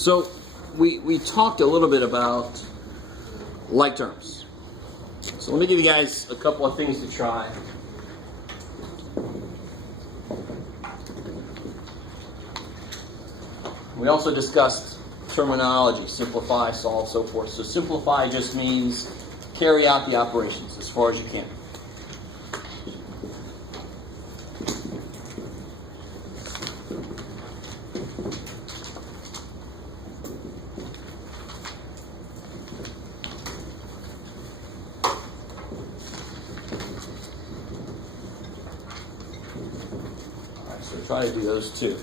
So we talked a little bit about like terms. So let me give you guys a couple of things to try. We also discussed terminology, simplify, solve, so forth. So simplify just means carry out the operations as far as you can. All right, so try to do those two.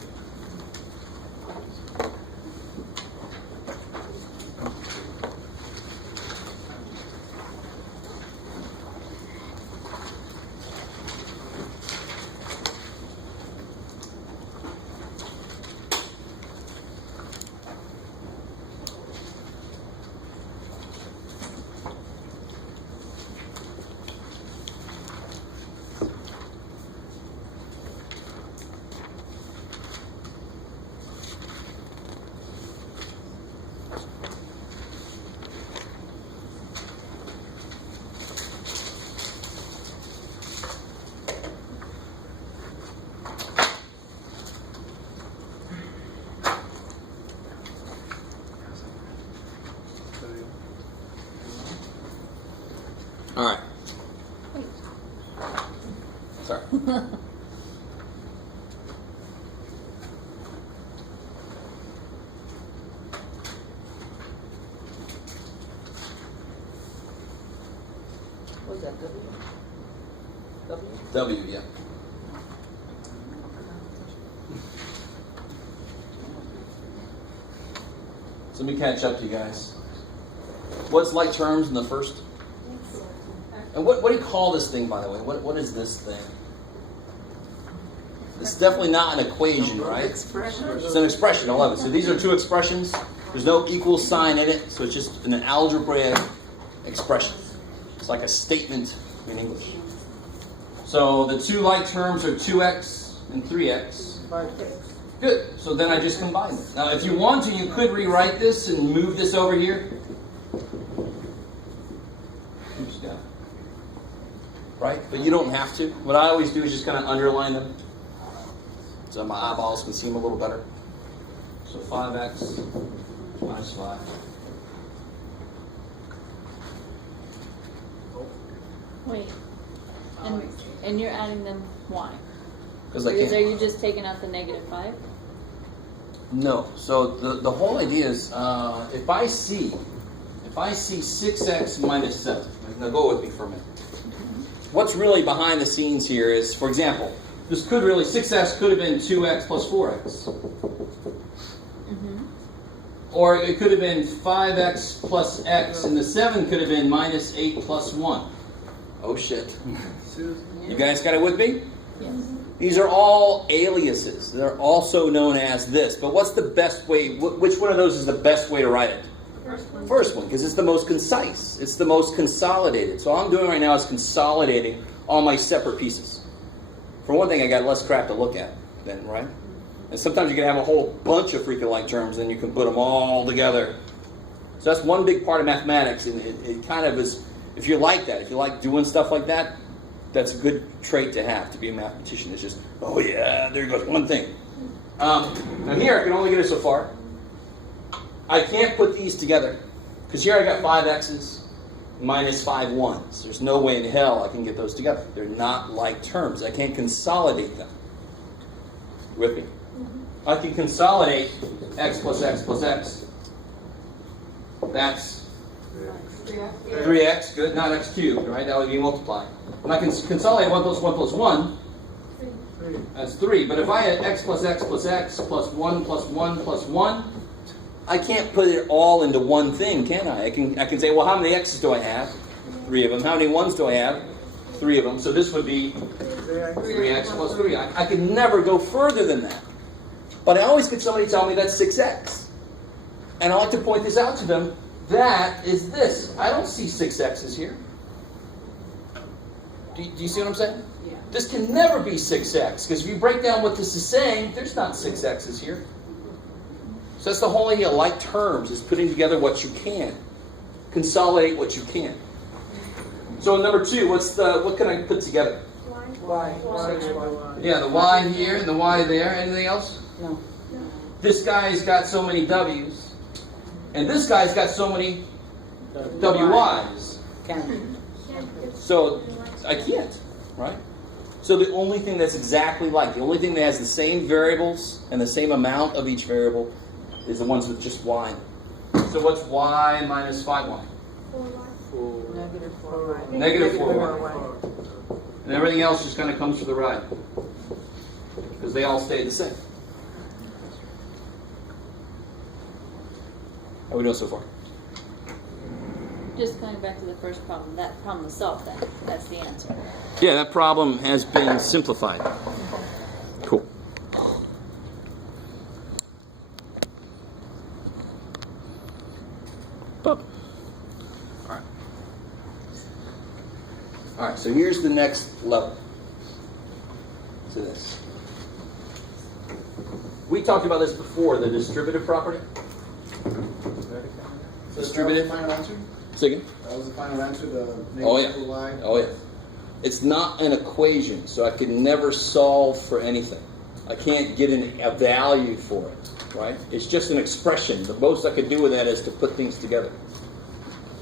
All right. Sorry. What's that, W? W? W, yeah. So let me catch up to you guys. What's like terms in the first? And what do you call this thing, by the way? What is this thing? It's definitely not an equation, right? It's an expression. I love it. So these are two expressions. There's no equal sign in it, so it's just an algebraic expression. It's like a statement in English. So the two like terms are 2x and 3x. Good. So then I just combine them. Now, if you want to, you could rewrite this and move this over here. Right? But you don't have to. What I always do is just kind of underline them so my eyeballs can see them a little better. So 5x minus 5. Wait. And you're adding them why? Because Are you just taking out the negative 5? No. So the whole idea is if I see 6x minus 7. Now go with me for a minute. What's really behind the scenes here is, for example, 6x could have been 2x plus 4x. Mm-hmm. Or it could have been 5x plus x, and the 7 could have been minus 8 plus 1. Oh shit. You guys got it with me? Yes. These are all aliases. They're also known as this. But what's the best way, which one of those is the best way to write it? First one, because it's the most concise. It's the most consolidated. So all I'm doing right now is consolidating all my separate pieces. For one thing, I got less crap to look at then, right? And sometimes you can have a whole bunch of freaking like terms, and you can put them all together. So that's one big part of mathematics, and it kind of is, if you like that, if you like doing stuff like that, that's a good trait to have, to be a mathematician. It's just, oh yeah, there goes one thing. Now here, I can only get it so far. I can't put these together, because here I got 5x's minus 5 1s. There's no way in hell I can get those together. They're not like terms. I can't consolidate them. With me? I can consolidate x plus x plus x. That's 3x, good, not x cubed, right? That would be multiplying. When I can consolidate 1 plus 1 plus 1, that's 3. But if I had x plus x plus x plus 1 plus 1 plus 1, I can't put it all into one thing, can I? I can say, well, how many x's do I have? 3 of them. How many 1s do I have? 3 of them. So this would be 3x plus 3. I can never go further than that. But I always get somebody tell me that's 6x. And I like to point this out to them. That is this. I don't see 6x's here. Do you see what I'm saying? Yeah. This can never be 6x. Because if you break down what this is saying, there's not 6x's here. So that's the whole idea of like terms, is putting together what you can. Consolidate what you can. So number 2, what can I put together? Y. Yeah, the Y here and the Y there. Anything else? No. This guy's got so many W's, and this guy's got so many WYs. Can. So I can't, right? So the only thing that's exactly like, the only thing that has the same variables and the same amount of each variable is the ones with just Y. So what's Y minus 5Y? Negative 4Y. Negative 4Y. And everything else just kind of comes for the ride. Because they all stay the same. How are we doing so far? Just going back to the first problem. That problem was solved then. That's the answer. Yeah, that problem has been simplified. Cool. Boop. Alright. Alright, so here's the next level to this. We talked about this before, the distributive property. So Distributive. that was the final answer? Say again? That was the final answer, the Oh, yeah. negative y? Oh, yeah. It's not an equation, so I can never solve for anything. I can't get a value for it, right? It's just an expression. The most I could do with that is to put things together.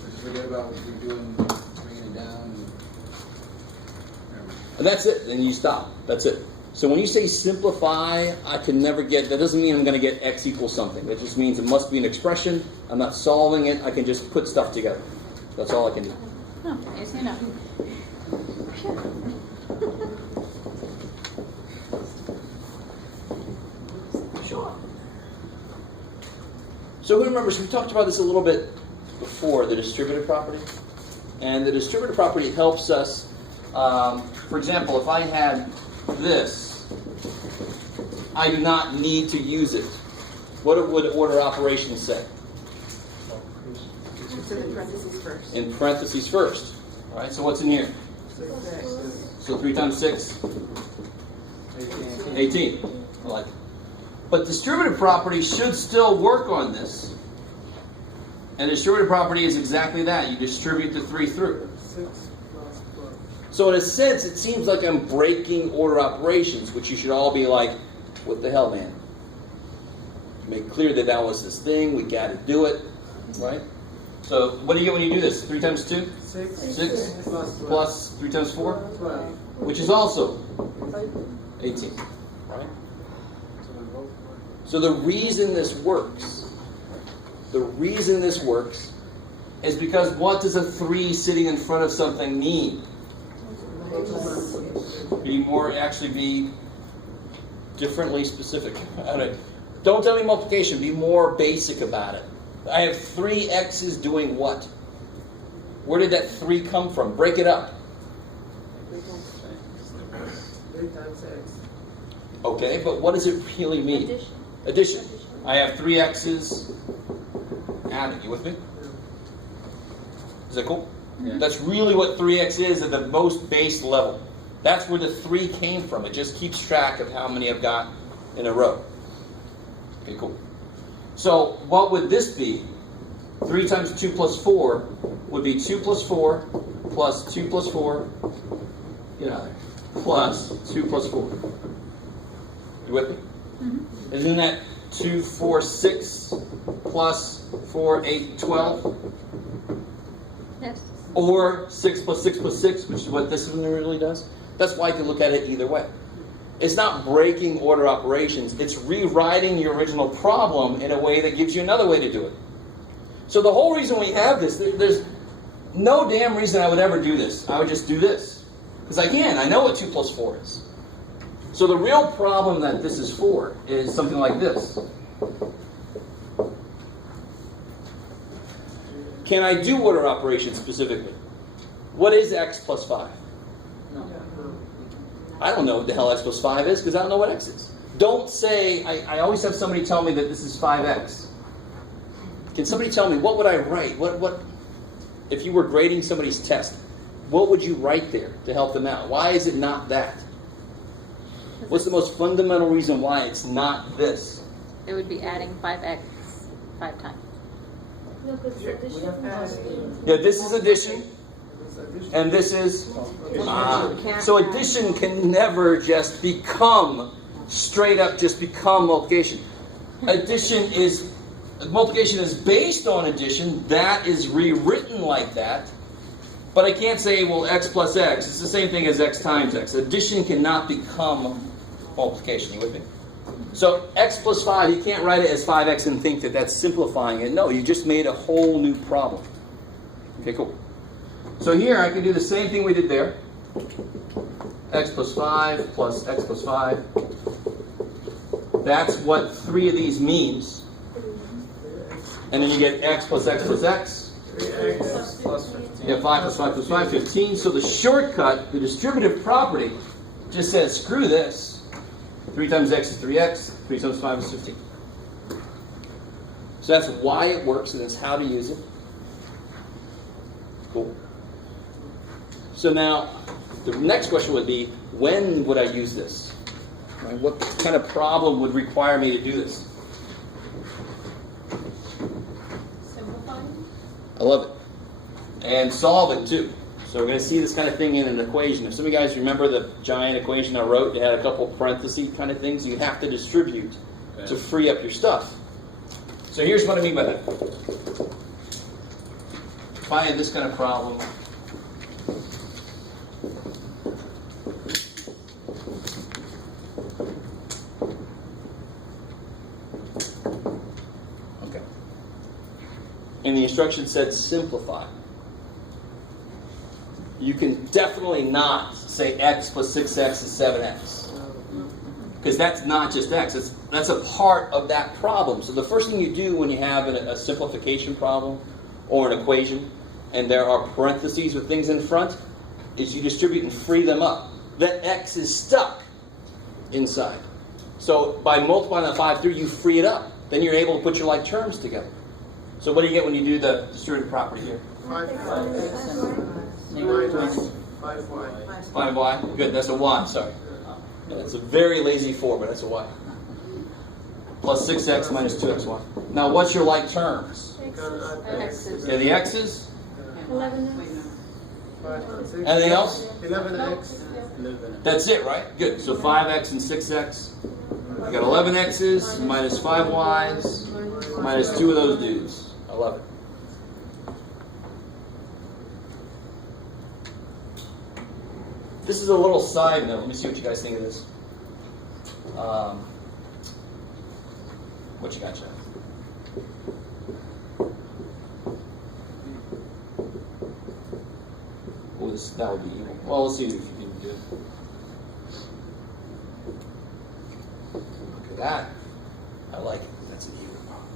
Just forget about what you're doing, bringing it down. And that's it. Then you stop. That's it. So when you say simplify, I can never get, that doesn't mean I'm going to get x equals something. That just means it must be an expression. I'm not solving it. I can just put stuff together. That's all I can do. Oh, easy enough. Sure. So who remembers, we talked about this a little bit before, the distributive property. And the distributive property helps us, for example, if I had this, I do not need to use it. What would order operations say? So the parentheses first. In parentheses first. All right, so what's in here? 6. So 3 times 6? 18. I like it. But distributive property should still work on this. And distributive property is exactly that. You distribute the 3 through. 6 plus 4. So in a sense, it seems like I'm breaking order operations, which you should all be like, what the hell, man? Make clear that that was this thing. We got to do it. Right? So what do you get when you do this? 3 times 2? 6. 6 plus 3 times 4? 12. Which is also 18. Right? So the reason this works is because what does a 3 sitting in front of something mean? Be differently specific about it. Don't tell me multiplication, be more basic about it. I have 3 x's doing what? Where did that 3 come from? Break it up. 3 times 6. Okay, but what does it really mean? Addition. I have 3 x's added. You with me? Is that cool? Yeah. That's really what 3x is at the most base level. That's where the 3 came from. It just keeps track of how many I've got in a row. Okay, cool. So what would this be? 3 times 2 plus 4 would be 2 plus 4 plus 2 plus 4, get out of there, plus 2 plus 4. You with me? Mm-hmm. Isn't that 2, 4, 6 plus 4, 8, 12? Yes. Or 6 plus 6 plus 6, which is what this one really does. That's why you can look at it either way. It's not breaking order operations. It's rewriting your original problem in a way that gives you another way to do it. So the whole reason we have this, there's no damn reason I would ever do this. I would just do this. Because I can. I know what 2 plus 4 is. So the real problem that this is for is something like this. Can I do order operations specifically? What is x plus 5? I don't know what the hell x plus 5 is because I don't know what x is. Don't say, I always have somebody tell me that this is 5x. Can somebody tell me, what would I write? What if you were grading somebody's test, what would you write there to help them out? Why is it not that? What's the most fundamental reason why it's not this? It would be adding 5x. 5 times. No, because Yeah, we have to add it. Yeah, this is addition, It's addition. and this is... Addition. So addition can never just become, straight up just become multiplication. Multiplication is based on addition. That is rewritten like that. But I can't say, well, x plus x. It's the same thing as x times x. Addition cannot become multiplication. You with me? So x plus 5, you can't write it as 5x and think that that's simplifying it. No, you just made a whole new problem. Okay, cool. So here I can do the same thing we did there. X plus 5 plus x plus 5. That's what 3 of these means. And then you get x plus x plus x. 3x plus 15. Yeah, 5 plus 5 plus 5, 15. So the shortcut, the distributive property, just says, screw this. 3 times x is 3x. 3 times 5 is 15. So that's why it works, and that's how to use it. Cool. So now, the next question would be, when would I use this? Right? What kind of problem would require me to do this? Simplifying? I love it. And solve it too. So we're going to see this kind of thing in an equation. If some of you guys remember the giant equation I wrote, it had a couple parenthesis kind of things. You have to distribute to free up your stuff. So here's what I mean by that. If I had this kind of problem, okay, and the instruction said simplify, you can definitely not say x plus 6x is 7x. Because that's not just x, that's a part of that problem. So the first thing you do when you have a simplification problem or an equation, and there are parentheses with things in front, is you distribute and free them up. That x is stuck inside. So by multiplying that 5 through, you free it up. Then you're able to put your like terms together. So what do you get when you do the distributive property here? 5y. 5y? Good, that's a y, sorry. Yeah, that's a very lazy 4, but that's a y. Plus 6x minus 2xy. Now what's your like terms? X's. Yeah, the x's? 11x. Anything else? 11x. That's it, right? Good. So 5x and 6x. You got 11x's minus 5y's minus 2 of those dudes. I love it. This is a little side note. Let me see what you guys think of this. What you got, Jeff? Oh, that would be evil. Well, let's see if you can do it. Look at that. I like it. That's an evil problem.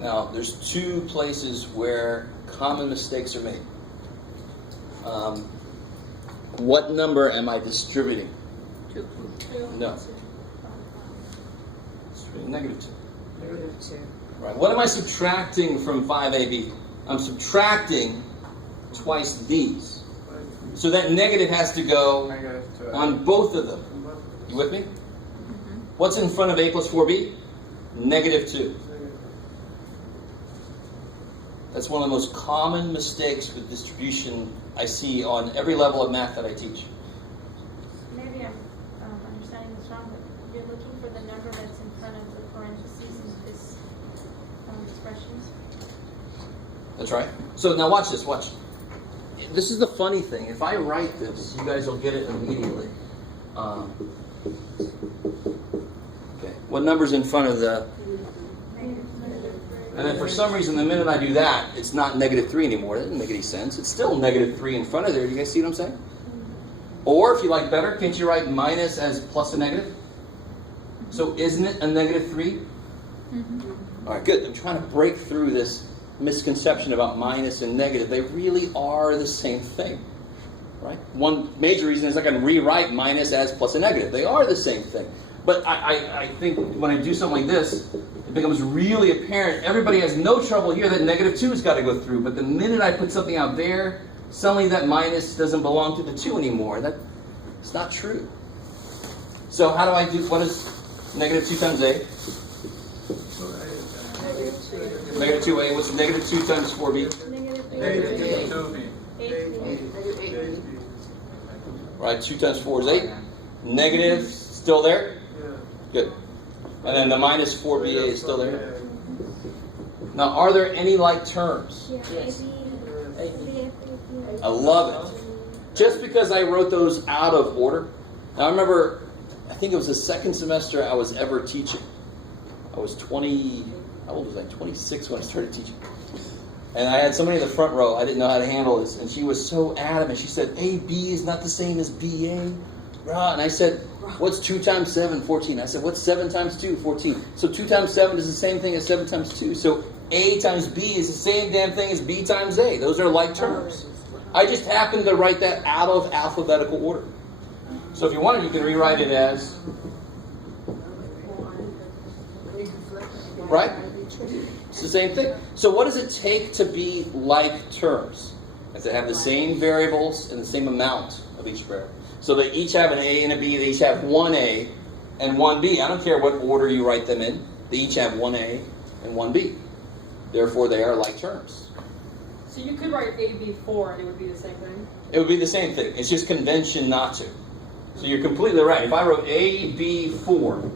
Now, there's 2 places where common mistakes are made. What number am I distributing? 2. No. Distributing -2. -2. Right. What am I subtracting from 5ab? I'm subtracting twice these. So that negative has to go on both of them. You with me? What's in front of a plus 4b? -2. That's one of the most common mistakes with distribution I see on every level of math that I teach. Maybe I'm understanding this wrong, but you're looking for the number that's in front of the parentheses in this expressions? That's right. So now watch this, watch. This is the funny thing. If I write this, you guys will get it immediately. Okay. What number's in front of the... And then for some reason, the minute I do that, it's not -3 anymore. That doesn't make any sense. It's still -3 in front of there. Do you guys see what I'm saying? Or if you like better, can't you write minus as plus a negative? So isn't it a negative 3? All right, good. I'm trying to break through this misconception about minus and negative. They really are the same thing, right? One major reason is I can rewrite minus as plus a negative. They are the same thing. But I think when I do something like this, it becomes really apparent. Everybody has no trouble here that negative 2's got to go through. But the minute I put something out there, suddenly that minus doesn't belong to the 2 anymore. It's not true. So how do I do, what is negative 2 times a? Negative 2a. What's negative 2 times 4b? Right, 2 times 4 is 8. Negative, still there? Good. And then the minus 4ba is still there. Now, are there any like terms? Yes. I love it. Just because I wrote those out of order. Now, I remember, I think it was the second semester I was ever teaching. I was 20, how old was I? 26 when I started teaching. And I had somebody in the front row, I didn't know how to handle this, and she was so adamant. She said, AB is not the same as BA. And I said, what's 2 times 7? 14. I said, what's 7 times 2? 14. So 2 times 7 is the same thing as 7 times 2. So A times B is the same damn thing as B times A. Those are like terms. I just happened to write that out of alphabetical order. So if you wanted, you can rewrite it as, right? It's the same thing. So what does it take to be like terms? Is to have the same variables and the same amount of each variable. So they each have an A and a B. They each have one A and one B. I don't care what order you write them in. They each have one A and one B. Therefore, they are like terms. So you could write AB4 and it would be the same thing? It would be the same thing. It's just convention not to. So you're completely right. If I wrote AB4,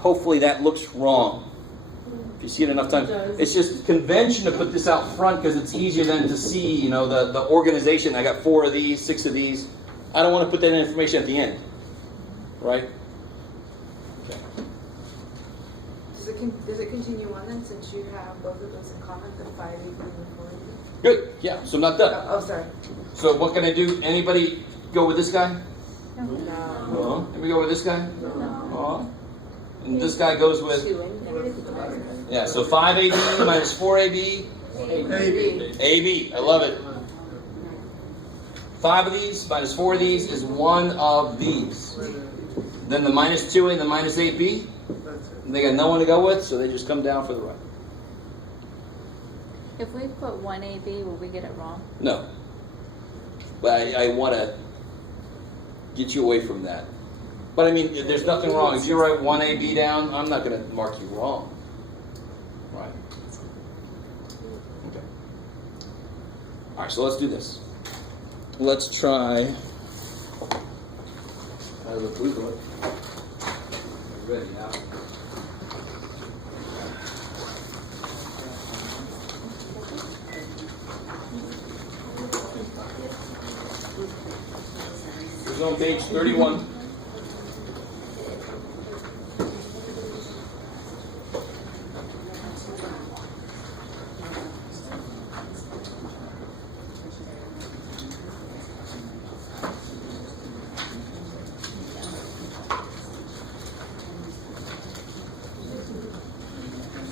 hopefully that looks wrong. If you see it enough times, it's just convention to put this out front because it's easier then to see, you know, the organization. I got 4 of these, 6 of these. I don't want to put that information at the end, right? Okay. Does it continue on then, since you have both of those in common, the 5, 8, and 4? Good. Yeah. So I'm not done. Oh, sorry. So what can I do? Anybody go with this guy? No. Can we go with this guy? And this guy goes with. Yeah, so 5AB minus 4AB. AB. I love it. 5 of these minus 4 of these is 1 of these. Then the minus 2A and the minus 8B. And they got no one to go with, so they just come down for the right. If we put 1AB, will we get it wrong? No. But I want to get you away from that. But I mean, there's nothing wrong. If you write 1AB down, I'm not going to mark you wrong. Right? Okay. All right, so let's do this. Let's try. I have a blue book. Ready now. This is on page 31.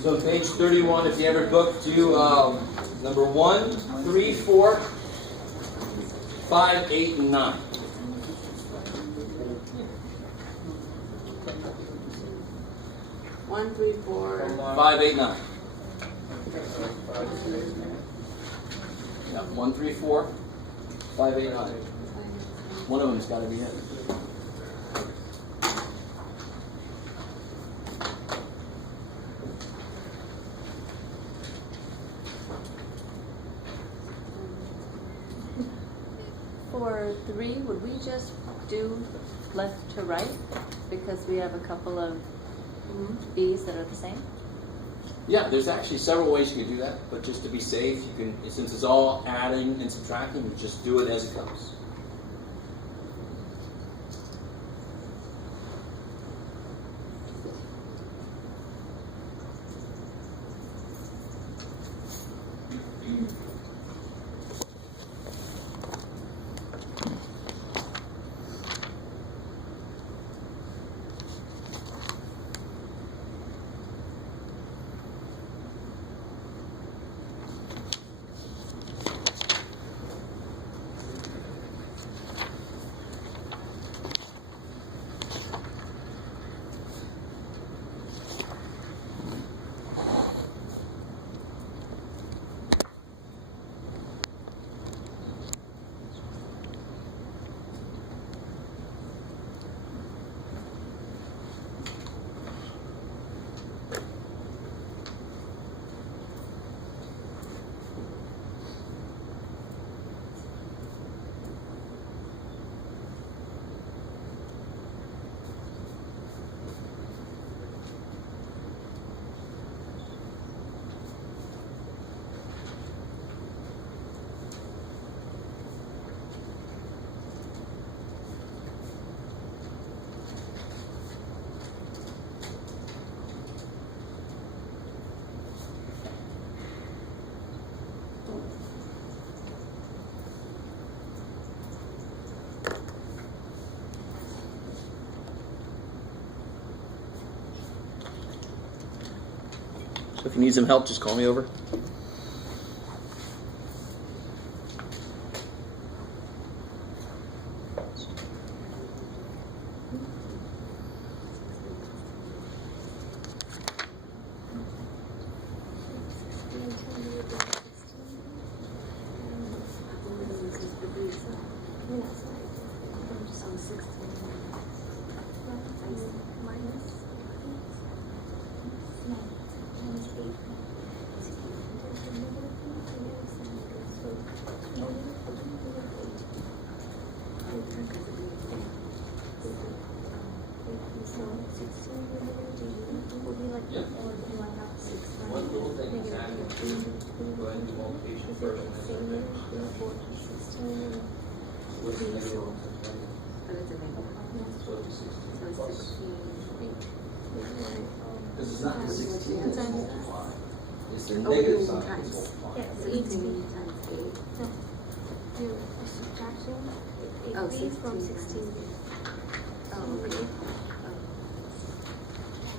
So page 31, if you have your book, do number 1, 3, 4, 5, 8, and 9. 1, 3, 4. 5, 8, 9. Yeah, 1, 3, 4, 5, 8, 9. One of them's got to be it. For 3, would we just do left to right? Because we have a couple of B's that are the same? Yeah, there's actually several ways you can do that, but just to be safe, you can, since it's all adding and subtracting, you just do it as it comes. So if you need some help, just call me over. One little thing is actually go ahead and do multiplication first and then what's negative 1 times 16 plus. Because it's not the 16 that's multiplying. It's their negative sign that's multiplying. So 18 times 8. Do a subtraction, 8b from 16b. Oh, okay.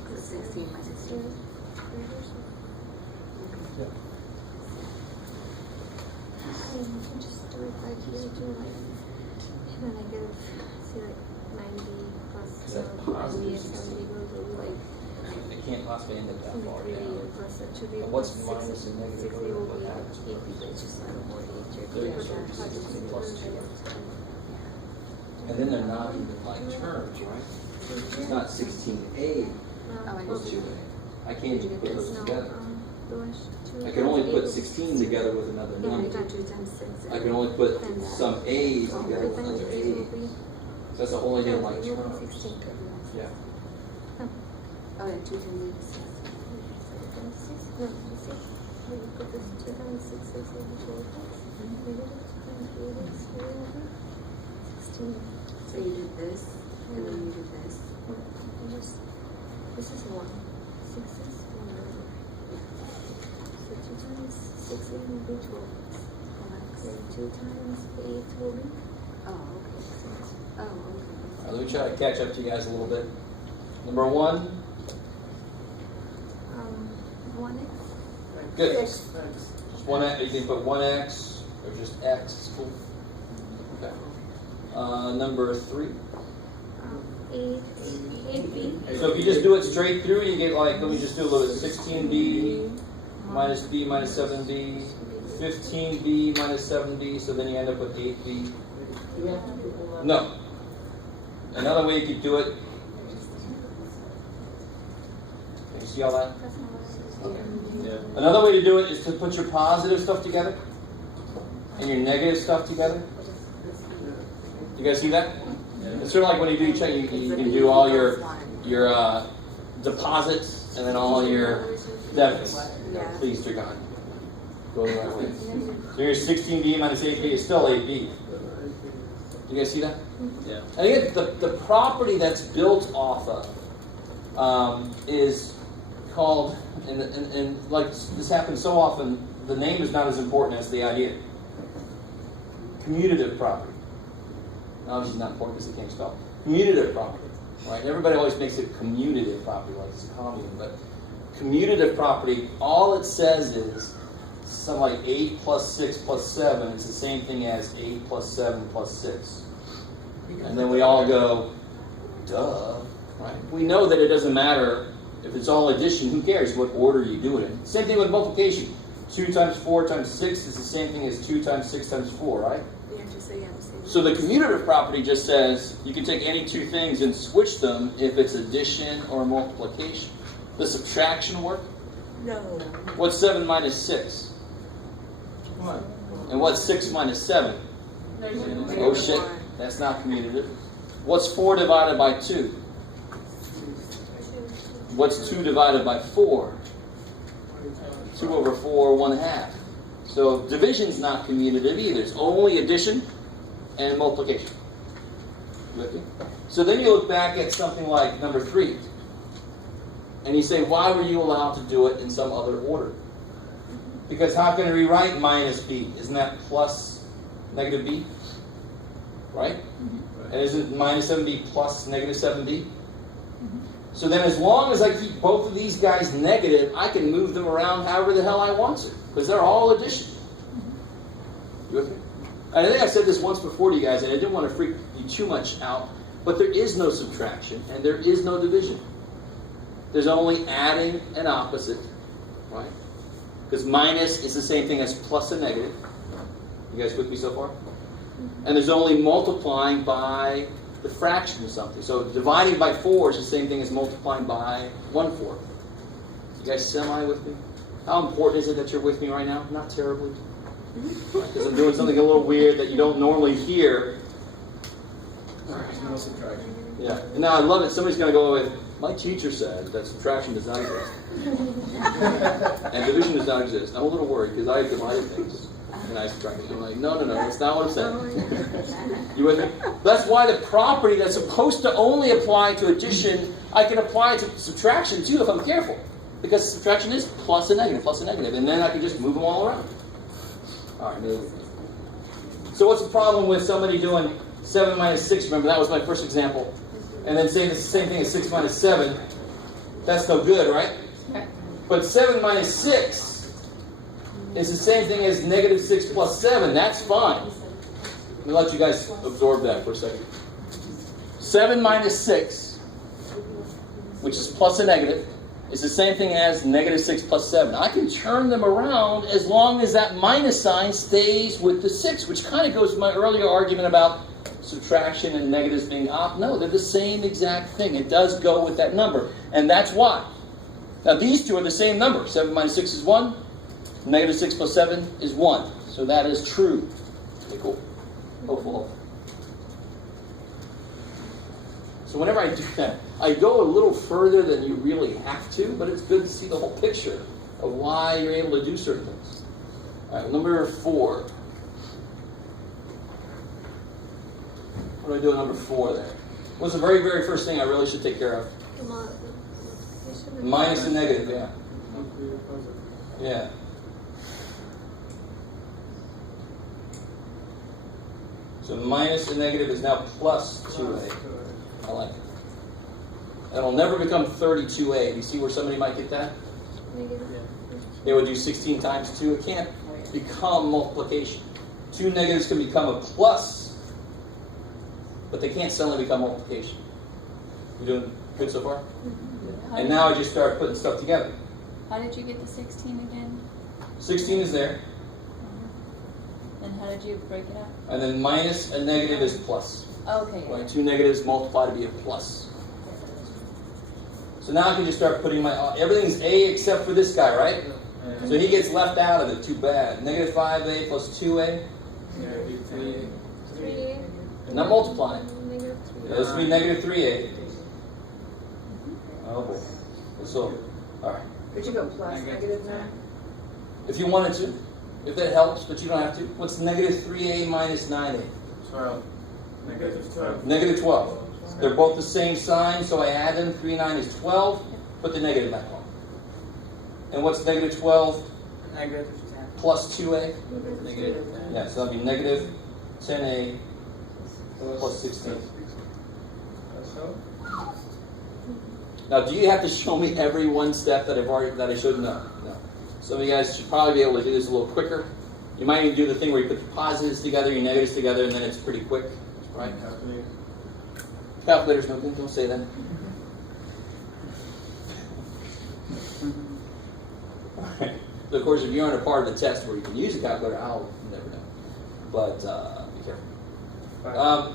So 16 minus 2. You can just do it like here, do like, and then I give, see like 90 plus Is that 70 positive and 70 goes over like It can't possibly end up that far 3 down. plus that should be But what's plus minus and negative 60 will what be happens? 8 because it's just like more 8 So you for start that with 16 plus 2. and And then they're not even like terms, right? It's not 16a equals 2a. I can't even put those together. I can only put 16 together with another Yeah, you number. got 2 times 6. I can only put some a's together with another a. So that's a whole idea of like terms. Yeah. Oh, yeah, 2 times 6. No, you see, when you put this 2 times 6 is equal to 8 times 8 is 16. So you did this, and then you did this. This is 1. 6 is 1 over. So 2 times 6 will be 12. So 2 times 8 will be. Oh, okay. Oh, okay. All right, let me try to catch up to you guys a little bit. Number 1. 1x. Good. Just 1x. You can put 1x or just x. It's cool. Okay. Number 3. 8b. So if you just do it straight through, you get like, let me just do a little bit. 16b minus b minus 7b. 15b minus 7b. So then you end up with 8b. No. Another way you could do it. Can you see all that? Yeah. Another way to do it is to put your positive stuff together and your negative stuff together. You guys see that? It's sort of like when you do check, you can do all your deposits and then all your debits. Yeah. Please, dear God, go the right way. So your 16b minus 8b is still 8b. You guys see that? Yeah. I think the property that's built off of is called, and like this happens so often, the name is not as important as the idea. Commutative property. Obviously not important because it can't spell. Commutative property. Right? Everybody always makes it commutative property, like it's commune, but commutative property, all it says is something like 8 plus 6 plus 7 is the same thing as 8 plus 7 plus 6. And then we all go, duh, right? We know that it doesn't matter if it's all addition, who cares what order you do it in. Same thing with multiplication. 2 times 4 times 6 is the same thing as 2 times 6 times 4, right? So the commutative property just says you can take any two things and switch them if it's addition or multiplication. Does subtraction work? No. What's 7 minus 6? 1. And what's 6 minus 7? Oh shit, that's not commutative. What's 4 divided by 2? What's 2 divided by 4? 2 over 4, 1/2. So division's not commutative either. It's only addition and multiplication. With me? So then you look back at something like number 3. And you say, why were you allowed to do it in some other order? Because how can I rewrite minus b? Isn't that plus negative b? Right? And isn't minus 7b plus negative 7b? So then as long as I keep both of these guys negative, I can move them around however the hell I want to, because they're all addition. You with me? I think I said this once before to you guys, and I didn't want to freak you too much out, but there is no subtraction, and there is no division. There's only adding and opposite, right? Because minus is the same thing as plus and negative. You guys with me so far? And there's only multiplying by the fraction of something. So dividing by 4 is the same thing as multiplying by 1/4. You guys semi with me? How important is it that you're with me right now? Not terribly. Because I'm doing something a little weird that you don't normally hear. There's no subtraction. Yeah. And now I love it. Somebody's going to go with, my teacher said that subtraction does not exist. And division does not exist. I'm a little worried because I divided things. And I subtracted. I'm like, no, that's not what I'm saying. You with me? That's why the property that's supposed to only apply to addition, I can apply to subtraction too if I'm careful. Because subtraction is plus and negative, and then I can just move them all around. All right, move. So what's the problem with somebody doing 7 minus 6? Remember, that was my first example. And then saying it's the same thing as 6 minus 7. That's no good, right? But 7 minus 6 is the same thing as negative 6 plus 7. That's fine. Let me let you guys absorb that for a second. 7 minus 6, which is plus a negative, is the same thing as negative 6 plus 7. I can turn them around as long as that minus sign stays with the 6, which kind of goes to my earlier argument about subtraction and negatives being op. No, they're the same exact thing. It does go with that number. And that's why. Now these two are the same number. 7 minus 6 is 1. Negative 6 plus 7 is 1. So that is true. Okay, cool. Hopeful. So whenever I do that, I go a little further than you really have to, but it's good to see the whole picture of why you're able to do certain things. All right, number 4. What do I do at number 4 there? What's the very, very first thing I really should take care of? Minus and negative, yeah. Yeah. So minus and negative is now plus 2a. I like it. It'll never become 32a. Do you see where somebody might get that? They would do 16 times 2. It can't become multiplication. 2 negatives can become a plus, but they can't suddenly become multiplication. You doing good so far? And now I just start putting stuff together. How did you get the 16 again? 16 is there. And how did you break it up? And then minus and negative is plus. Okay. Right? 2 negatives multiply to be a plus. So now I can just start putting my... Everything's a except for this guy, right? So he gets left out of it. Too bad. Negative 5a plus 2a. Negative 3a. 3a. Not multiplying. Negative 3a. This would be negative 3a. Oh boy. So, alright. Could you go plus negative now? If you wanted to. If that helps, but you don't have to. What's negative 3a minus 9a? 12. Negative 12. Negative 12. They're both the same sign, so I add them. 3, 9 is 12. Put the negative back on. And what's negative 12? Negative 10. Plus 2a? Negative 10. Yeah, so that'll be negative 10a plus 16. So? Now, do you have to show me every one step that I showed? No. Some of you guys should probably be able to do this a little quicker. You might even do the thing where you put the positives together, your negatives together, and then it's pretty quick, right? Calculator's no good. Don't say that. Right. So of course, if you aren't a part of the test where you can use a calculator, I'll never know. But be careful.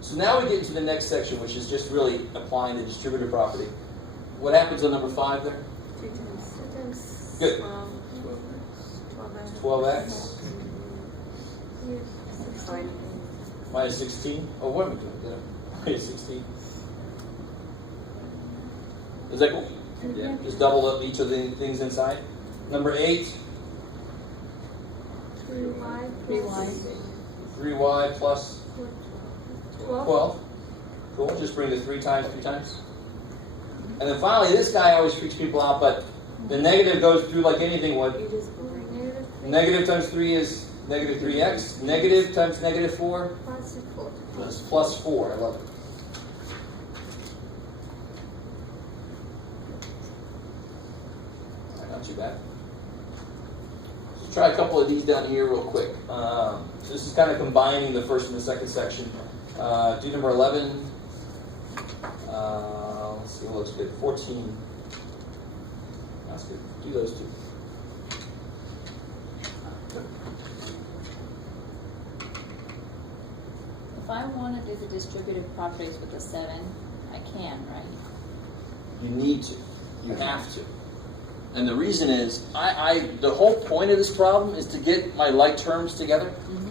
So now we get into the next section, which is just really applying the distributive property. What happens on number 5 there? 3 times. 2 times. Good. 12x. 12x Yeah, 16. minus 16. Oh, what am I doing? Minus 16. Is that cool? Yeah. Just double up each of the things inside. Number 8. 3y. 3y. 3y plus 12. 12. Cool. Just bring the 3 times 3 times. And then finally, this guy always freaks people out, but the negative goes through like anything would. You just put negative 3. Negative times 3 is negative 3x. Negative times negative 4 Plus 4. is plus 4. I love it. not too bad. Let's try a couple of these down here real quick. So this is kind of combining the first and the second section. Do number 11. Let's see what looks good. 14. That's good. Do those two. If I want to do the distributed properties with the 7, I can, right? You need to. You have to. And the reason is, the whole point of this problem is to get my like terms together. Mm-hmm.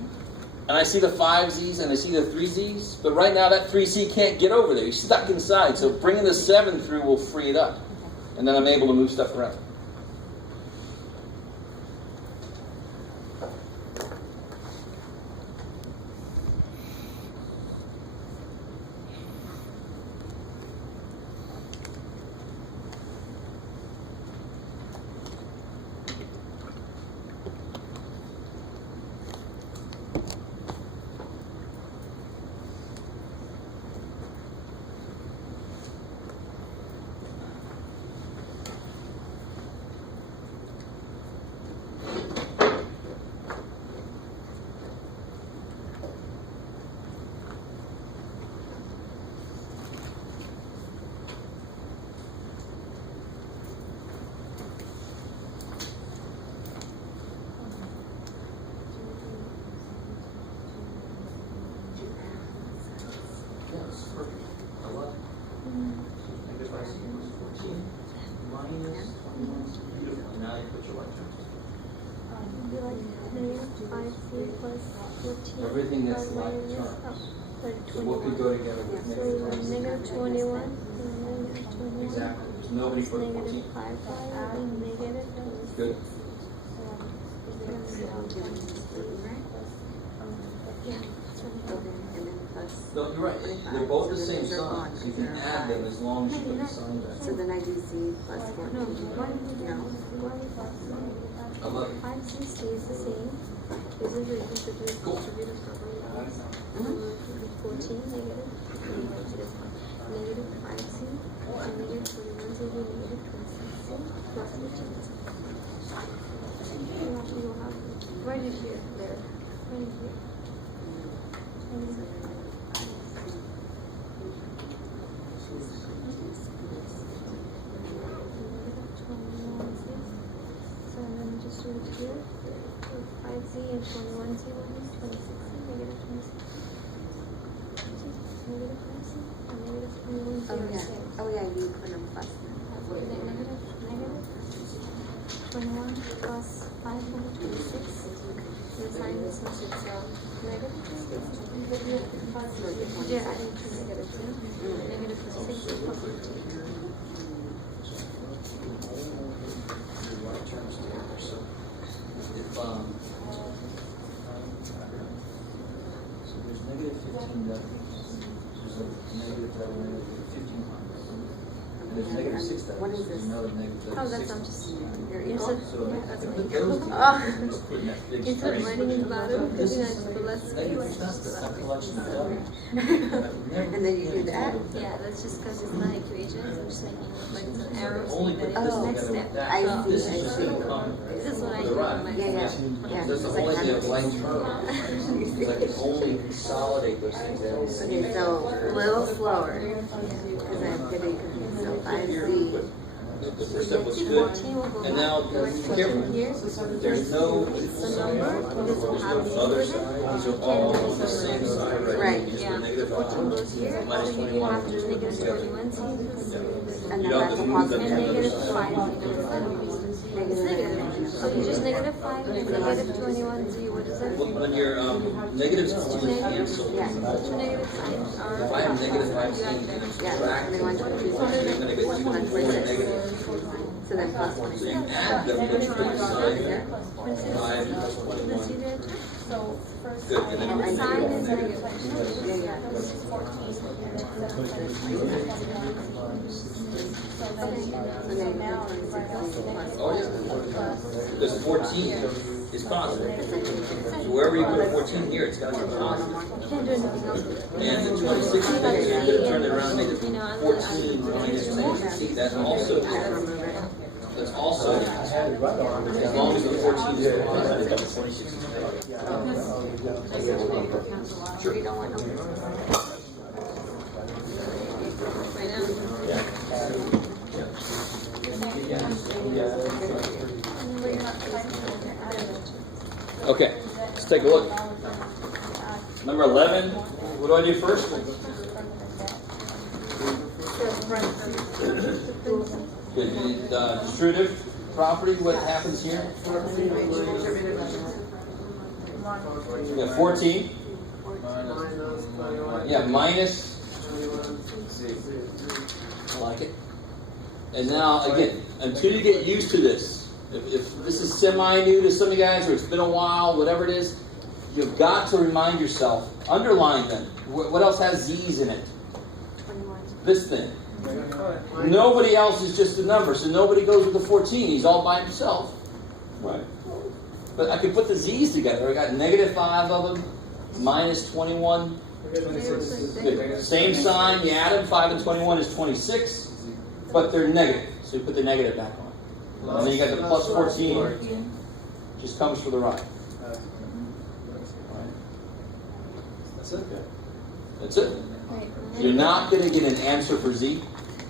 And I see the 5z's and I see the 3z's, but right now that 3z can't get over there. He's stuck inside. So bringing the 7 through will free it up. And then I'm able to move stuff around. Everything that's like terms. So what could go together with negative 21. Exactly. There's nobody for the 14. 5, negative. Good. No, you're right. They're both the same sign. You can add them as long as you put the sign back. So then I do C plus 14. No. 11. 5C stays the same. This is the distributed property. 14 negative. Negative 5C. And negative 21 will be negative 26C plus 14. You actually will have right in here, there. Right in here. Here, 5Z and 21Z will be 26C, negative 26. Negative 5Z and negative 21Z Oh are the yeah. same. Oh yeah, you put them plus. Negative 21 plus 5 over 26. The sign is since it's negative. You're adding two negatives, yeah? Negative 26 plus 14. So there's negative 15 W. There's a negative W, negative 15 and there's negative 6 W. What is this? Another negative Oh, that's six. I'm just. Your You equal? said, So yeah, that's if my put equal. those two, Oh. just put in that big Instead of string. writing it louder, This because you know is it's the less negative speed. stuff, that's a collection of W. And then you do that? Yeah, that's just because it's not equations. I'm just making like it's an arrow Only saying put that this it's next together step. with that. I see, This is I just see. gonna come This is what I to do the on right. my Yeah, yeah. yeah. That's the It's like only thing of under- blank term. Is I can only consolidate those things down. Okay, so a little slower. Because I'm getting confused. So 5Z. The first step was 14 good. will go And back. now, be careful. Here, There's no it's the number. This will have the other equal. side. These are all on the same side, right? Right. You just Yeah. put negative 14 goes here, minus so you 21. have the negative 21 C. And You then don't have that's to a move them positive. to the other Negative side. 5. It's negative. So you just negative 5 and negative 21 Z. What is that? When your negatives only cancel, Yeah. Two negative signs are. if I have negative 5 You add them. and Yeah. subtract, And then 1, 2, 3, 4. you're going to get 2 more negatives. So then plus So 1. you add them, then you put the sign there. 5 plus The C 21. there. Good, and then And the you sign make is it negative. Yeah, yeah. So then you put 26 plus Oh, yeah. Because 14 is positive. So wherever you put 14 here, it's got to be positive. You can't do anything else with it. And the 26 is better, so you could have turned it around and made it 14 minus 10. See, that's also added right on. As long as the 14 is positive. Sure. You don't want no. Okay, let's take a look. Number 11, what do I do first? The distributive property, what happens here? Yeah, 14. Yeah, minus. I like it. And now, again, until you get used to this, if this is semi-new to some of you guys, or it's been a while, whatever it is, you've got to remind yourself, underline them. What else has Z's in it? This thing. Nobody else is just a number, so nobody goes with the 14. He's all by himself. Right. But I could put the Z's together. I got negative 5 of them, minus 21. Good. Same sign, you add them, 5 and 21 is 26, but they're negative. So you put the negative back on. And then you got the plus 14, just comes for the right. That's it? That's it. You're not going to get an answer for Z.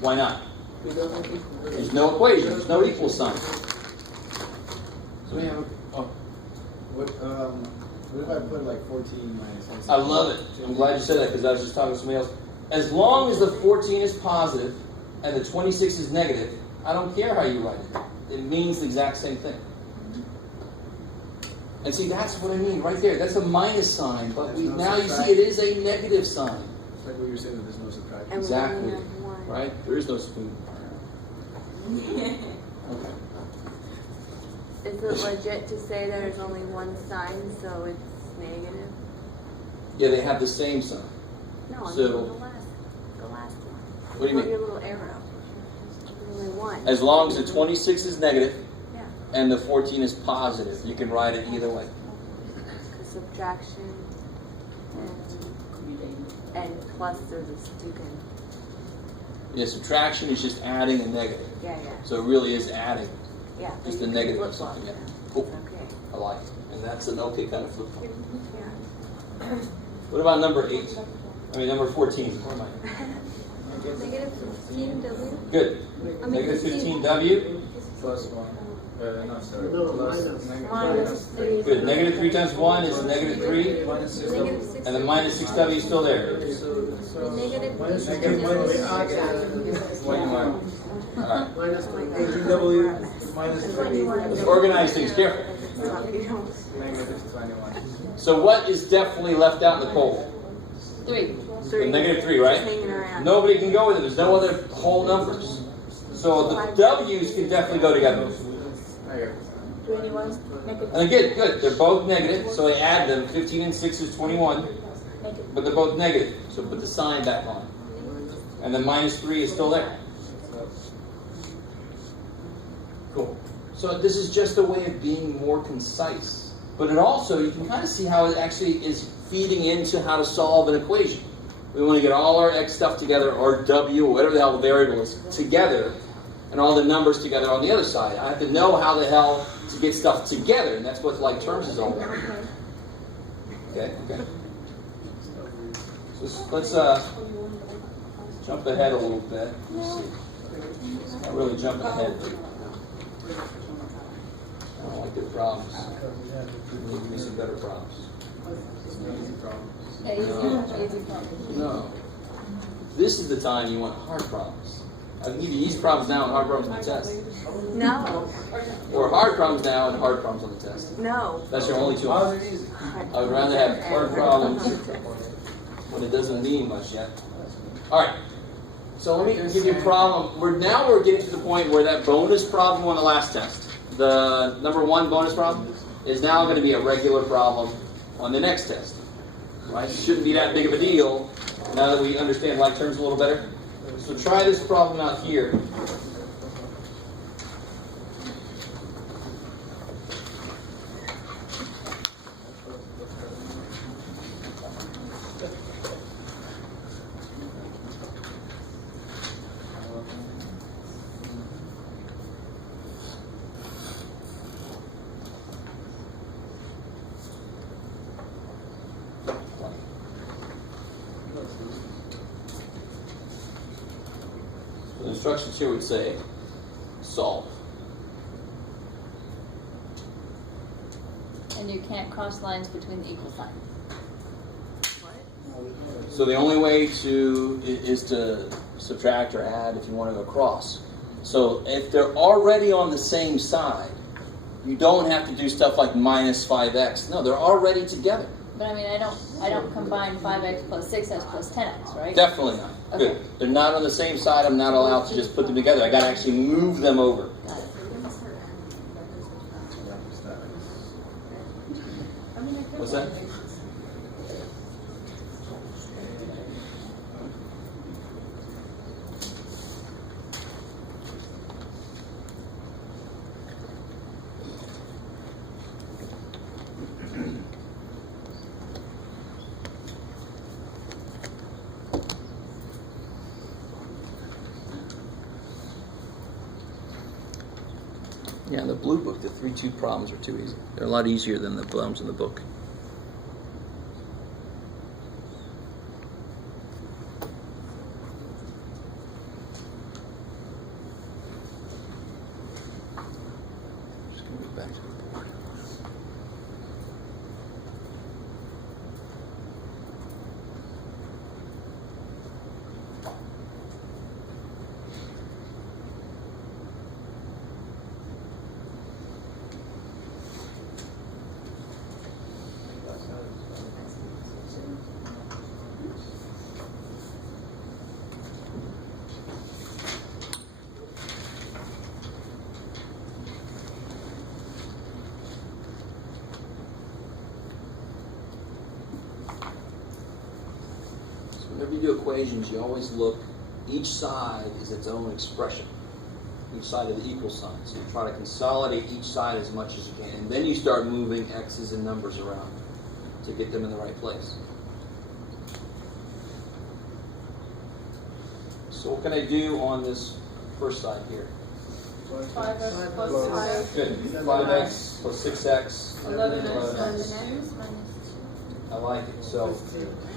Why not? There's no equation. There's no equal sign. So we have What if I put like 14 minus 26? I love it. I'm glad you said that because I was just talking to somebody else. As long as the 14 is positive and the 26 is negative, I don't care how you write it. It means the exact same thing. And see, that's what I mean right there. That's a minus sign, but now you see it is a negative sign. It's like what you're saying that there's no subtraction. Exactly. Right? There is no spoon. Okay. Is it legit to say there's only one sign, so it's negative? Yeah, they have the same sign. No, I mean So- the last one. What do you mean? Your little arrow. There's only one. As long as the 26 is negative Yeah. and the 14 is positive, you can write it either way. Because subtraction and plus there's a stupid. Yeah, subtraction is just adding a negative. Yeah. So it really is adding Yeah. just but a you negative can or flip-flop something. Yeah. them. Cool. Okay. I like it. And that's an okay kind of flip flop. Yeah. What about number 8? I mean, number 14. Where am I? Negative 15W. Good. I mean, Negative 15W. Plus 1. No, sorry. No, Plus Minus 3. Good. Negative 3 times 1 is negative 3. minus 6. Negative 6. And the minus 6W is still there. Negative Minus 6. negative All right. minus 18W minus 3. Let's organize things. Careful. Negative 21. So what is definitely left out in the cold? 3. The negative 3, right? Hanging around. Nobody can go with it. There's no other whole numbers. So the W's can definitely go together. Higher. 21. Negative. And again, good. They're both negative, so I add them. 15 and 6 is 21, but they're both negative. So put the sign back on. And the minus 3 is still there. Cool. So this is just a way of being more concise. But it also, you can kind of see how it actually is feeding into how to solve an equation. We want to get all our x stuff together, or w, or whatever the hell the variable is, together, and all the numbers together on the other side. I have to know how the hell to get stuff together, and that's what like terms is all about. Okay. So let's jump ahead a little bit. Let's see. Not really jumping ahead. I don't like good problems. Give me some better problems. No. This is the time you want hard problems. I can give you easy problems now and hard problems on the test. No. Or hard problems now and hard problems on the test. No. That's your only two options. I would rather have hard problems when it doesn't mean much yet. Alright. So let me give you a problem. We're getting to the point where that bonus problem on the last test, the number 1 bonus problem, is now going to be a regular problem on the next test. Right? It shouldn't be that big of a deal now that we understand like terms a little better. So try this problem out here. instructions here would say solve. And you can't cross lines between the equal signs. So the only way is to subtract or add if you want to go across. So if they're already on the same side, you don't have to do stuff like minus 5x. No, they're already together. But I mean, I don't combine 5x plus 6x plus 10x, right? Definitely not. Okay. Good. They're not on the same side. I'm not allowed to just put them together. I got to actually move them over. Got it. What's that? Yeah, the blue book, the 3-2 problems are too easy. They're a lot easier than the problems in the book. Just gonna move back to the board. Whenever you do equations, you always look, each side is its own expression, each side of the equal sign. So you try to consolidate each side as much as you can, and then you start moving x's and numbers around to get them in the right place. So what can I do on this first side here? 5x plus 6x. Good. 5x plus 6x. 11x minus 2. I like it. So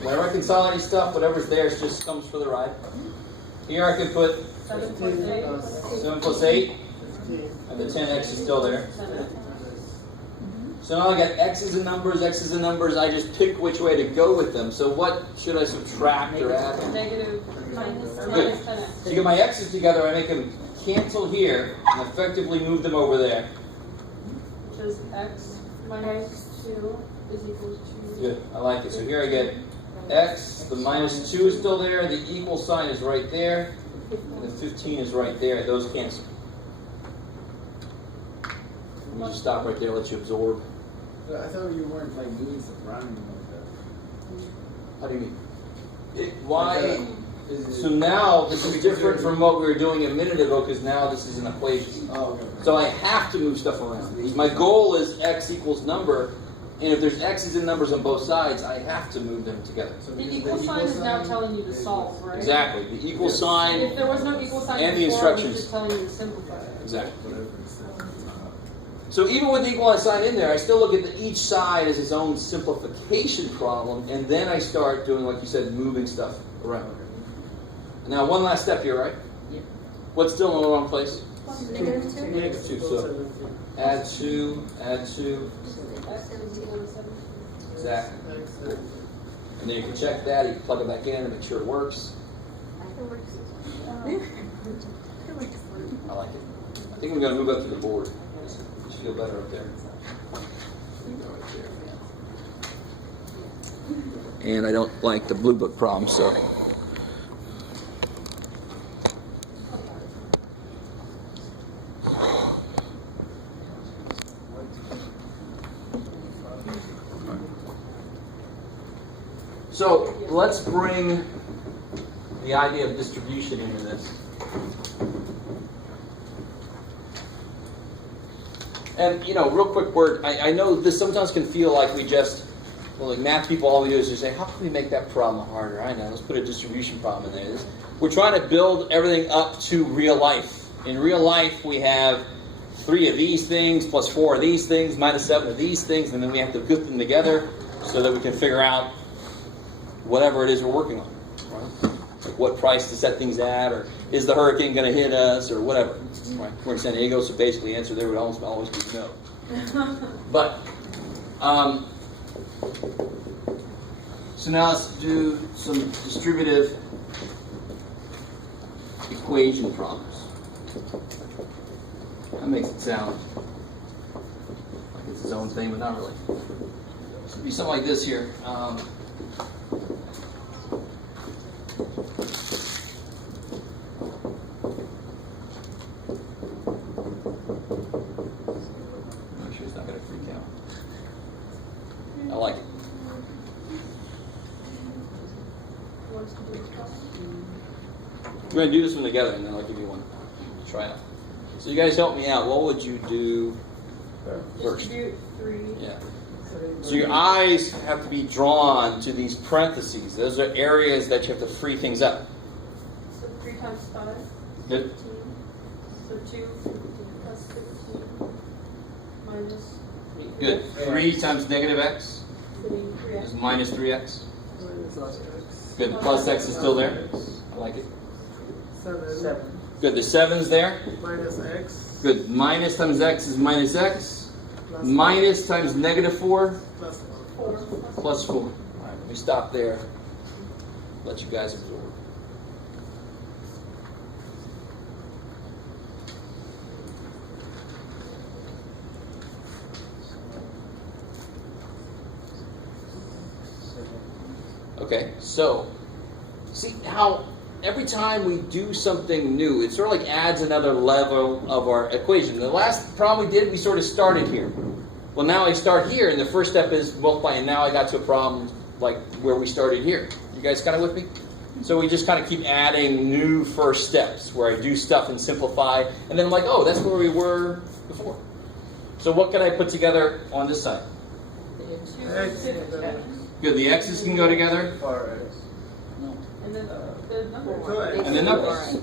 whenever I consolidate stuff, whatever's there just comes for the ride. Here I can put 7 plus 8. 7 plus 8, and the 10x is still there. So now I got x's and numbers, I just pick which way to go with them. So what should I subtract or add? Negative minus Good. 10x. So you get my x's together, I make them cancel here, and effectively move them over there. Which is x minus 2 is equal to. Good, I like it. So here I get x, the minus 2 is still there, the equal sign is right there, and the 15 is right there. Those cancel. You just stop right there, let you absorb. I thought you weren't like moving stuff around like that. How do you mean? Why? So now this is different from what we were doing a minute ago because now this is an equation. Oh, okay. So I have to move stuff around. My goal is x equals number, and if there's x's and numbers on both sides, I have to move them together. So The equal sign is now telling you to solve, right? Exactly. The equal sign. If there was no equal sign And the before, it was instructions. just telling you to simplify. Exactly. So even with the equal sign in there, I still look at each side as its own simplification problem, and then I start doing, like you said, moving stuff around. Now, one last step here, right? Yeah. What's still in the wrong place? Negative 2? Negative 2. So add 2, add 2. X is equal to 7. Exactly. And then you can check that, you can plug it back in and make sure it works. It works. It works. I like it. I think I'm going to move up to the board. Just feel better up there. And I don't like the blue book problem, so. So let's bring the idea of distribution into this. And, you know, real quick word, I know this sometimes can feel like we just, well, like math people, all we do is just say, how can we make that problem harder? I know, let's put a distribution problem in there. We're trying to build everything up to real life. In real life, we have 3 of these things, plus 4 of these things, minus 7 of these things, and then we have to put them together so that we can figure out whatever it is we're working on. Right? Like what price to set things at, or is the hurricane going to hit us or whatever. Right? We're in San Diego, so basically the answer there would always be no. But, so now let's do some distributive equation problems. That makes it sound like it's its own thing, but not really. It's going to be something like this here. I like it. We're going to do this one together, and then I'll give you one to try out. So you guys help me out. What would you do first? Distribute 3. Yeah. So your eyes have to be drawn to these parentheses. Those are areas that you have to free things up. So 3 times 5. Good. 15. So 2 plus 16 minus Good. 3 times negative x 3. is minus 3x. Good. The plus x is still there. I like it. 7. Good. The 7's there. Minus x. Good. Minus times x is minus x. Minus times negative 4 Plus 4 plus 4. All right, let me stop there. Let you guys absorb. Okay, so see how every time we do something new, it sort of like adds another level of our equation. The last problem we did, we sort of started here. Well, now I start here, and the first step is multiply, and now I got to a problem like where we started here. You guys kind of with me? So we just kind of keep adding new first steps where I do stuff and simplify, and then I'm like, oh, that's where we were before. So what can I put together on this side? x. Good, the x's can go together, and then the number 1. and the numbers.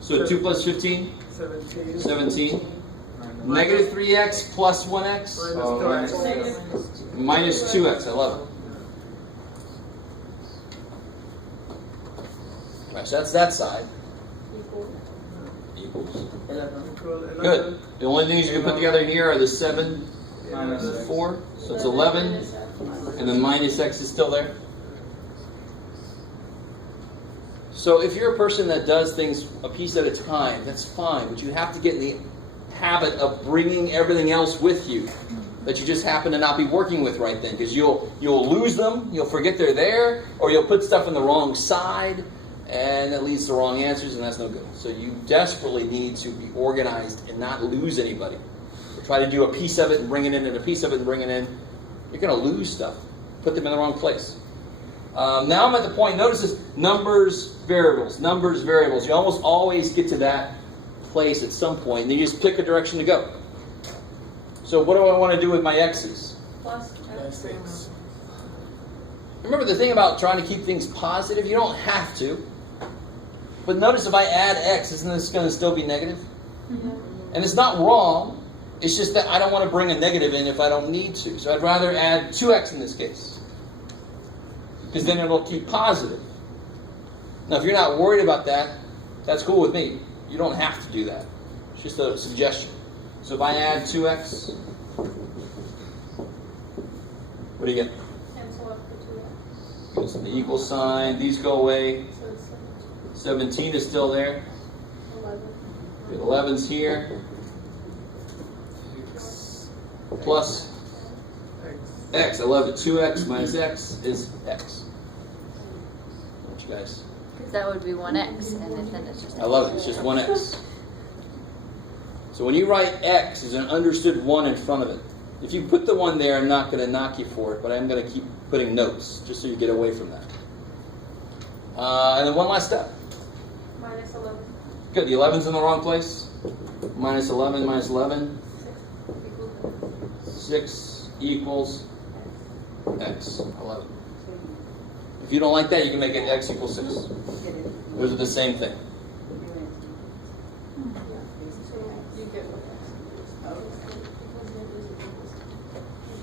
So 2 plus 15, 17. 17. Negative 3x plus 1x Minus 2x. Negative. minus 2x. I love it. All right, so that's that side. Equals. 11. Good. The only things you can put together here are the 7 and the 4. So it's 11, and the minus x is still there. So if you're a person that does things a piece at a time, that's fine. But you have to get in the habit of bringing everything else with you that you just happen to not be working with right then, because you'll lose them, you'll forget they're there, or you'll put stuff on the wrong side, and that leads to wrong answers, and that's no good. So you desperately need to be organized and not lose anybody. Try to do a piece of it and bring it in, and a piece of it and bring it in. You're going to lose stuff. Put them in the wrong place. Now I'm at the point, notice this, numbers, variables. Numbers, variables. You almost always get to that place at some point, and then you just pick a direction to go. So what do I want to do with my x's? Plus x. Remember the thing about trying to keep things positive, you don't have to. But notice if I add x, isn't this going to still be negative? Mm-hmm. And it's not wrong. It's just that I don't want to bring a negative in if I don't need to. So I'd rather add 2x in this case, because then it'll keep positive. Now, if you're not worried about that, that's cool with me. You don't have to do that. It's just a suggestion. So if I add 2x, what do you get? Cancel out the 2x. Goes in the equal sign. These go away. So it's 17 is still there. 11. The 11's here. Plus x. I love it. 2x minus x is x. What you guys? Because that would be 1x, and then it's just. I love it. It's just 1x. So when you write x, there's an understood 1 in front of it. If you put the 1 there, I'm not going to knock you for it, but I'm going to keep putting notes just so you get away from that. And then one last step. Minus 11. Good. The 11's in the wrong place. Minus 11 minus 11. 6 equals x. I love it. If you don't like that, you can make it x equals 6. Those are the same thing. You get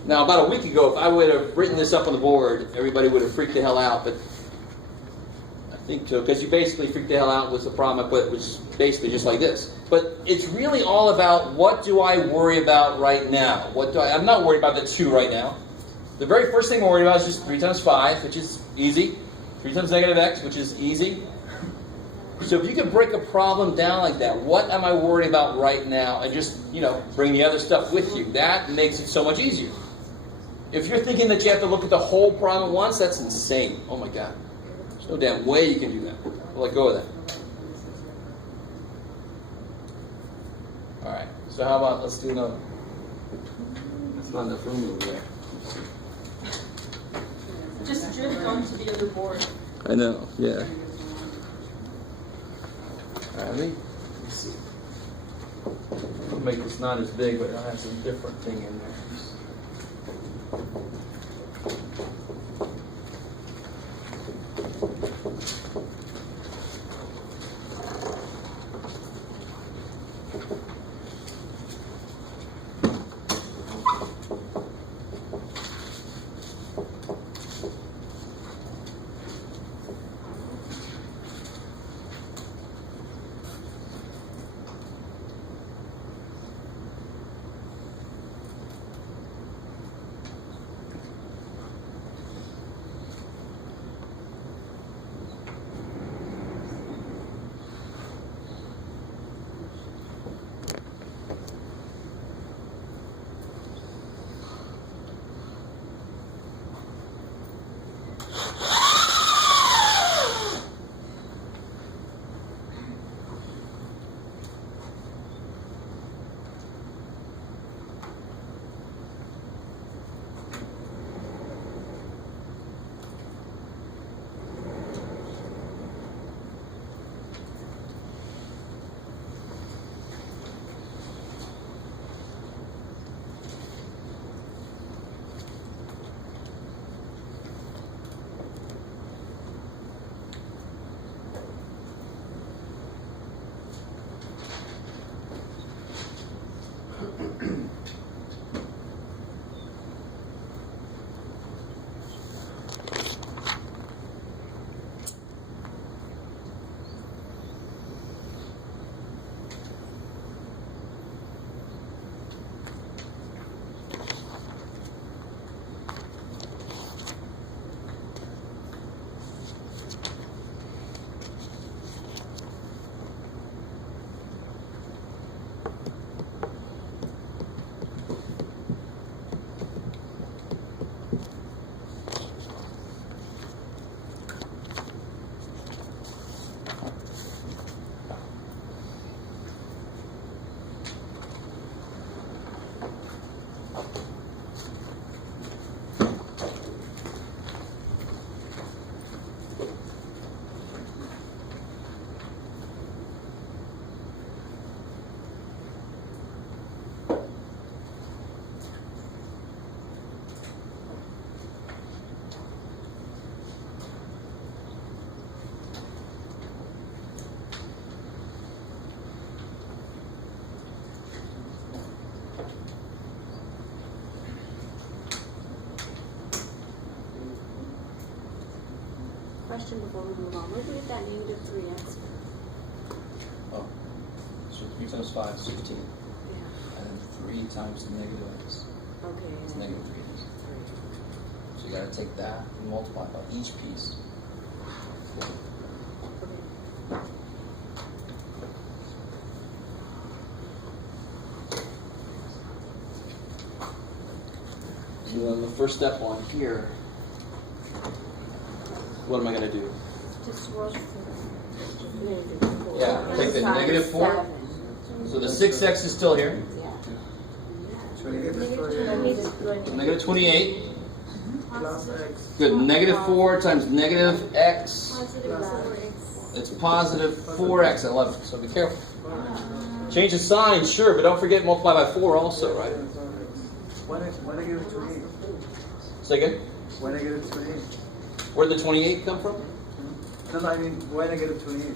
Now, about a week ago, if I would have written this up on the board, everybody would have freaked the hell out, but I think so, because you basically freaked the hell out with the problem I put, which is basically just like this. But it's really all about, what do I worry about right now? I'm not worried about the 2 right now. The very first thing I'm worried about is just 3 times 5, which is easy. 3 times negative x, which is easy. So if you can break a problem down like that, what am I worried about right now? And just, bring the other stuff with you. That makes it so much easier. If you're thinking that you have to look at the whole problem at once, that's insane. Oh my God. There's no damn way you can do that. We'll let go of that. Alright, so how about, let's do another. That's not enough room over there. Just drift onto the other board. I know, yeah. Alright, let me see. I'll make this not as big, but I'll have some different thing in there. Question before we move on. Where do we get that negative 3x? Oh, so 3 times 5 is 15. Yeah. And then 3 times the negative x Okay. is negative 3x. So you got to take that and multiply by each piece. And then the first step on here, what am I going to do? Just work Yeah, take the negative 4. So the 6x is still here. Negative 28. Plus x. Good. Negative 4 times negative x. Positive 4x. It's positive 4x. I love it. So be careful. Change the sign, sure, but don't forget multiply by 4 also, right? Why negative 28? Say again? Why negative 28? Where did the 28 come from? No, I mean, why negative 28?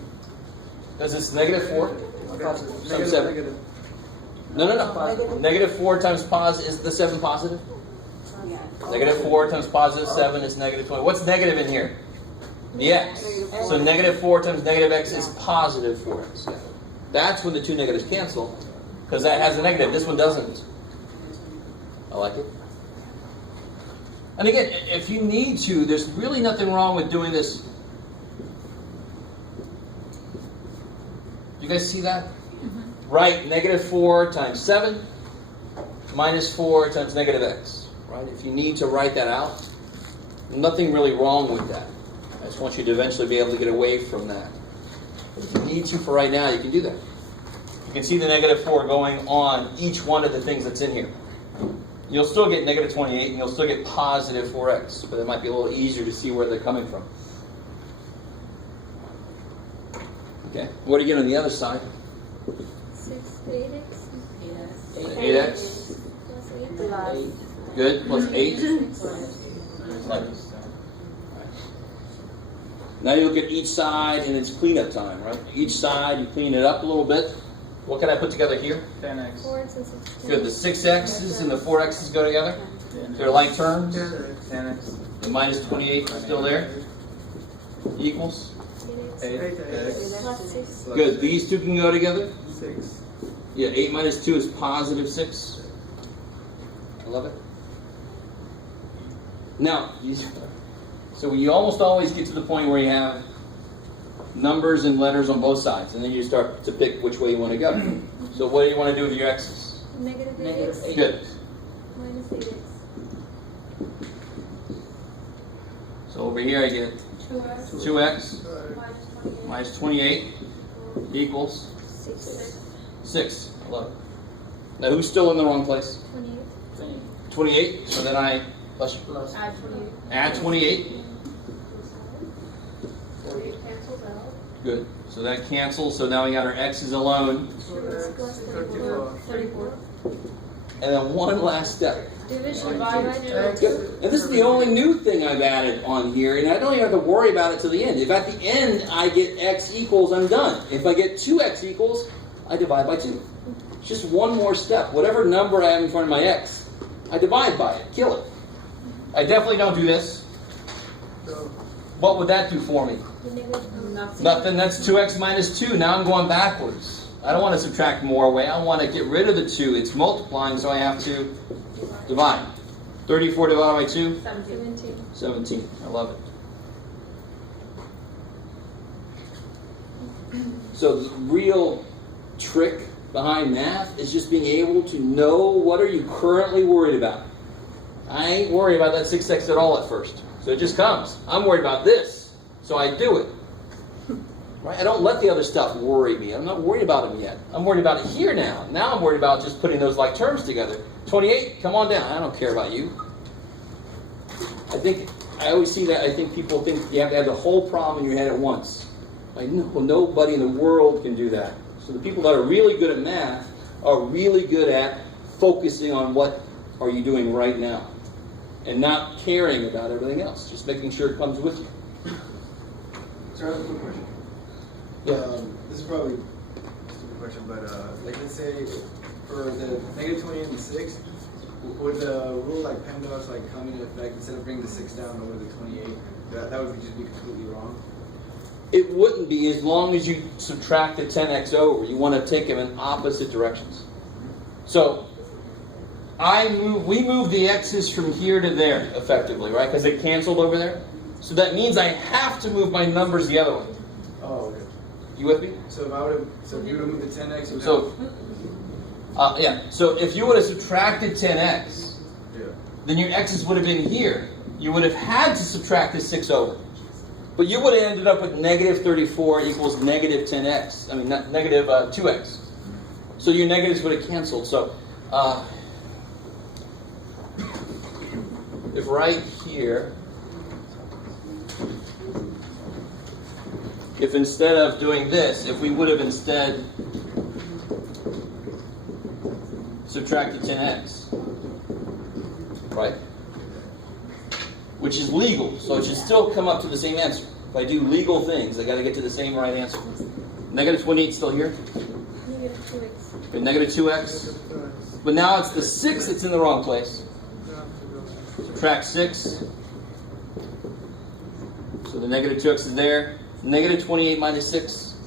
Because it's negative 4. Okay, Some 7. negative. No. Negative 4 times positive, is the 7 positive? Yeah. Negative 4 times positive 7 is negative 20. What's negative in here? The x. So negative 4 times negative x is positive 4x. That's when the two negatives cancel, because that has a negative. This one doesn't. I like it. And again, if you need to, there's really nothing wrong with doing this. You guys see that? Right, negative 4 times 7 minus 4 times negative x. Right? If you need to write that out, nothing really wrong with that. I just want you to eventually be able to get away from that. But if you need to for right now, you can do that. You can see the negative 4 going on each one of the things that's in here. You'll still get negative 28 and you'll still get positive 4x, but it might be a little easier to see where they're coming from. Okay, what do you get on the other side? 8x. 8x. Plus 8. Good, plus 8. Now you look at each side and it's cleanup time, right? Each side you clean it up a little bit. What can I put together here? 10x. 4x and 16. Good, the 6x's and the 4x's go together. They're like terms. 10x. The minus 28 is still there. Equals. 8x. Plus 6. Good, these two can go together. 6. Yeah, 8 minus 2 is positive 6. I love it. Now, so you almost always get to the point where you have numbers and letters on both sides, and then you start to pick which way you want to go. So what do you want to do with your x's? Negative 8x. Good. Minus 8x. So over here I get 2x minus 28 equals 6. I love it. Now who's still in the wrong place? 28. 28. So then I add 28. Good. So that cancels. So now we got our x's alone. Plus 34. And then one last step. Division by Good. And this is the only new thing I've added on here, and I don't even have to worry about it till the end. If at the end I get x equals, I'm done. If I get 2x equals, I divide by 2. It's just one more step. Whatever number I have in front of my x, I divide by it. Kill it. I definitely don't do this. What would that do for me? Nothing. That's 2x minus 2. Now I'm going backwards. I don't want to subtract more away. I want to get rid of the 2. It's multiplying, so I have to divide. 34 divided by 2? 17. I love it. So the real trick behind math is just being able to know what are you currently worried about. I ain't worried about that 6x at all at first. So it just comes. I'm worried about this, so I do it. Right? I don't let the other stuff worry me. I'm not worried about them yet. I'm worried about it here now. Now I'm worried about just putting those like terms together. 28, come on down. I don't care about you. I always see that. I think people think you have to have the whole problem in your head at once. Like, no, nobody in the world can do that. So the people that are really good at math are really good at focusing on what are you doing right now and not caring about everything else. Just making sure it comes with you. Sir, I have a quick question. Yeah. This is probably a stupid question, but like let's say for the negative 28 and 6, would the rule like PEMDAS like come into effect instead of bringing the 6 down over the 28? That would just be completely wrong. It wouldn't be as long as you subtract the 10x over. You want to take them in opposite directions. So we moved the x's from here to there effectively, right? Because they canceled over there. So that means I have to move my numbers the other way. Oh, okay. You with me? So if you would have moved the 10x, it would So if you would have subtracted 10x, yeah. then your x's would have been here. You would have had to subtract the 6 over. But you would have ended up with negative 34 equals negative 10x. I mean, not negative 2x. So your negatives would have canceled. So if right here, if instead of doing this, if we would have instead subtracted 10x, right? Which is legal, so it should still come up to the same answer. If I do legal things, I got to get to the same right answer. Negative 28 still here? Negative 2x. Okay, negative 2x. But now it's the 6 that's in the wrong place. Subtract 6. So So the negative 2x is there. Negative 28 minus 6.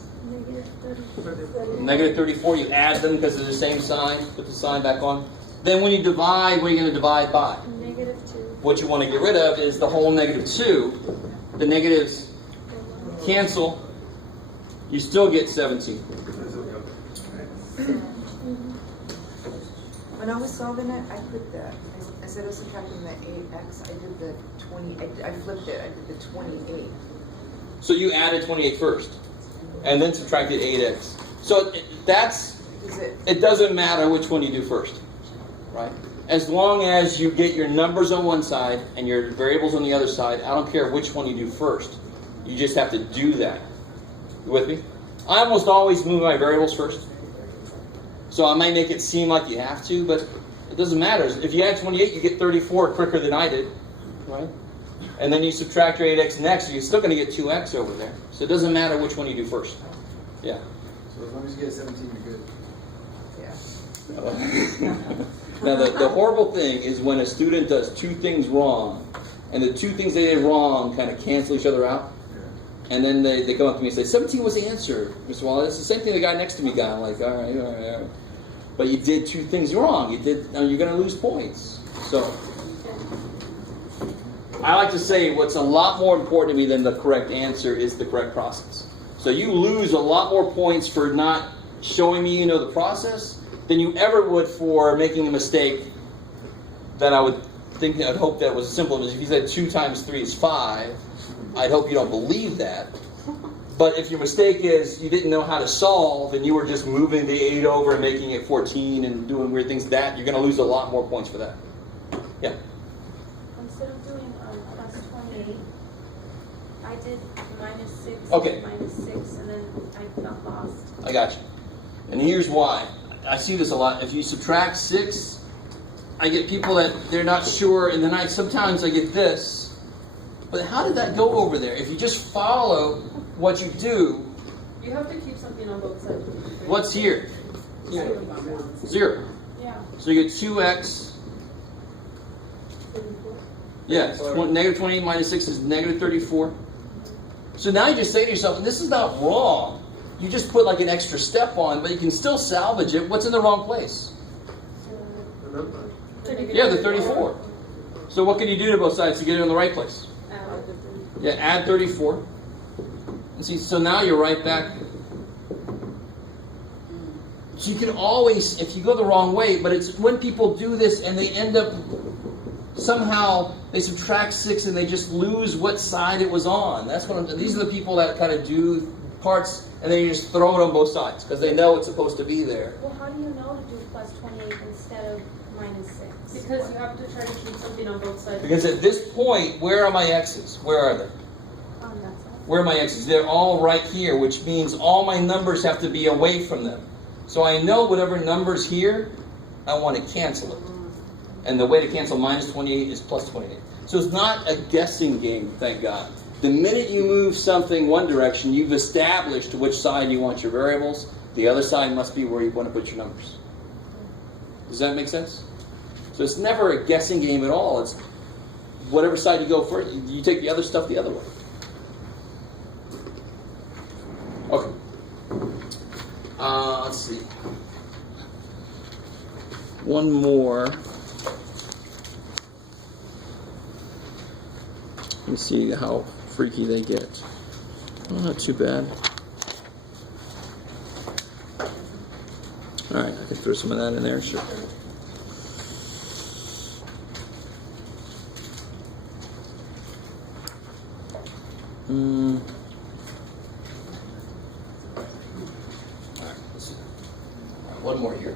Negative 34. You add them because they're the same sign. Put the sign back on. Then when you divide, what are you going to divide by? Negative 2. What you want to get rid of is the whole negative 2. The negatives cancel. You still get 17. When I was solving it, I put the, instead of subtracting the 8x, I did the 20, I flipped it, I did the 28. So you added 28 first, and then subtracted 8x. So it doesn't matter which one you do first, right? As long as you get your numbers on one side and your variables on the other side, I don't care which one you do first. You just have to do that. You with me? I almost always move my variables first. So I might make it seem like you have to, but it doesn't matter. If you add 28, you get 34 quicker than I did, right? And then you subtract your 8x next, you're still going to get 2x over there. So it doesn't matter which one you do first. Yeah. So as long as you get 17, you're good. Yeah. Now the horrible thing is when a student does two things wrong, and the two things they did wrong kind of cancel each other out. And then they come up to me and say, 17 was the answer, Mr. Wallace. It's the same thing the guy next to me got. I'm like, all right. But you did two things wrong. You're going to lose points. So I like to say what's a lot more important to me than the correct answer is the correct process. So you lose a lot more points for not showing me you know the process than you ever would for making a mistake that I'd hope that was simple. If you said 2 times 3 is 5, I'd hope you don't believe that. But if your mistake is you didn't know how to solve and you were just moving the 8 over and making it 14 and doing weird things, that you're going to lose a lot more points for that. Yeah. Instead of doing plus 28, I did minus 6, Okay. minus 6, and then I felt lost. I got you. And here's why. I see this a lot. If you subtract 6, I get people that they're not sure, and then sometimes I get this. But how did that go over there? If you just follow what you do, You have to keep something on both sides. what's here? 0. Yeah. So you get 2x. Yes, negative 28 minus 6 is negative 34. So now you just say to yourself, and this is not wrong. You just put like an extra step on, but you can still salvage it. What's in the wrong place? Yeah, the 34. So what can you do to both sides to get it in the right place? Yeah, add 34. And see, so now you're right back. So you can always, if you go the wrong way, but it's when people do this and they end up, somehow they subtract 6 and they just lose what side it was on. These are the people that kind of do parts and then you just throw it on both sides because they know it's supposed to be there. Well, how do you know to do plus 28 instead of minus 6? Because you have to try to keep something on both sides. Because at this point, where are my x's? Where are they? On that side. Where are my x's? They're all right here, which means all my numbers have to be away from them. So I know whatever number's here, I want to cancel it. And the way to cancel minus 28 is plus 28. So it's not a guessing game, thank God. The minute you move something one direction, you've established which side you want your variables. The other side must be where you want to put your numbers. Does that make sense? So it's never a guessing game at all. It's whatever side you go first, you take the other stuff the other way. Okay. Let's see. One more. Let me see how freaky they get. Oh, not too bad. All right, I can throw some of that in there, sure. All right, let's see. All right, one more here.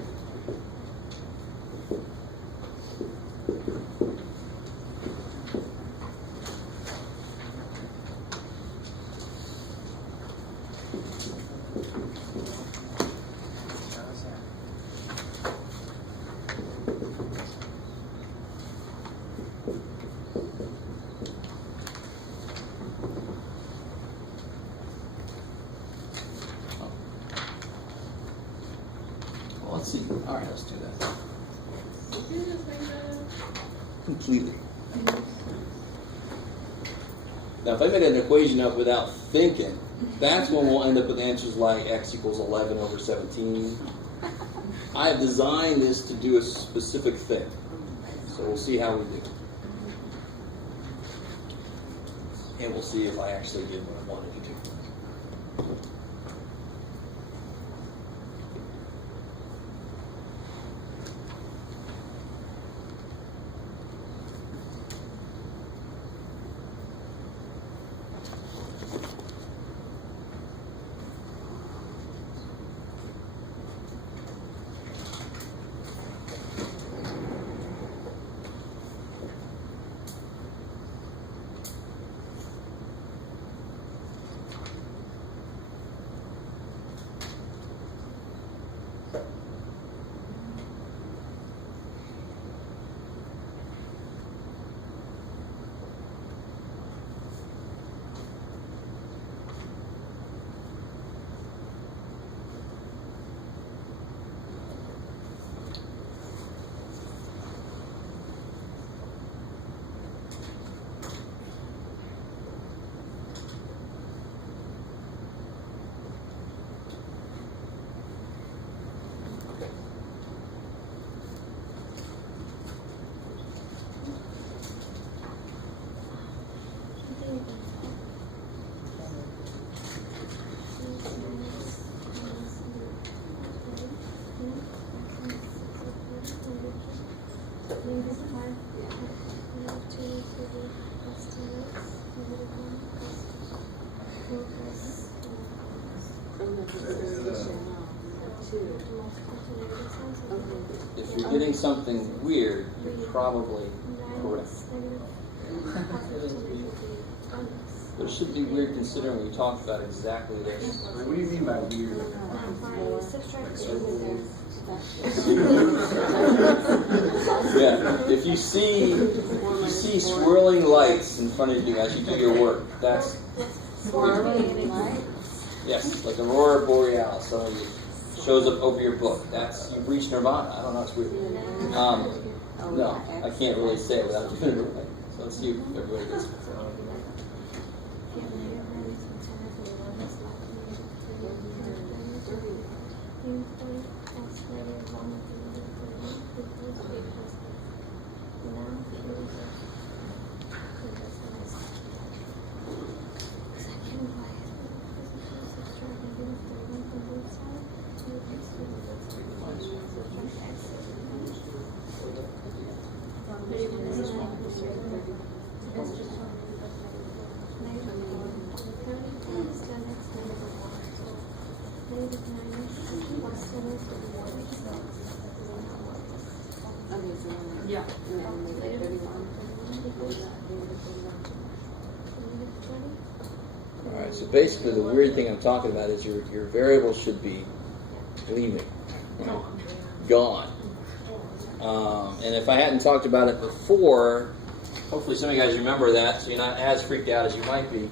Let's see. All right, let's do that. Completely. Now, if I made an equation up without thinking, that's when we'll end up with answers like x equals 11 over 17. I have designed this to do a specific thing. So we'll see how we do. And we'll see if I actually did what I wanted to do. If you're getting something weird, you're probably correct. But it shouldn't be weird considering we talked about exactly this. What do you mean by weird? Yeah, if you see swirling lights in front of you as you do your work, that's Swirling lights? yes, like Aurora Borealis. So it shows up over your book. That's you've reached nirvana. I don't know, it's weird. No, I can't really say it without doing it right. So let's see if everybody gets it. Yeah. All right, so basically the weird thing I'm talking about is your variables should be gleaming, right? Gone. And if I hadn't talked about it before, hopefully some of you guys remember that, so you're not as freaked out as you might be.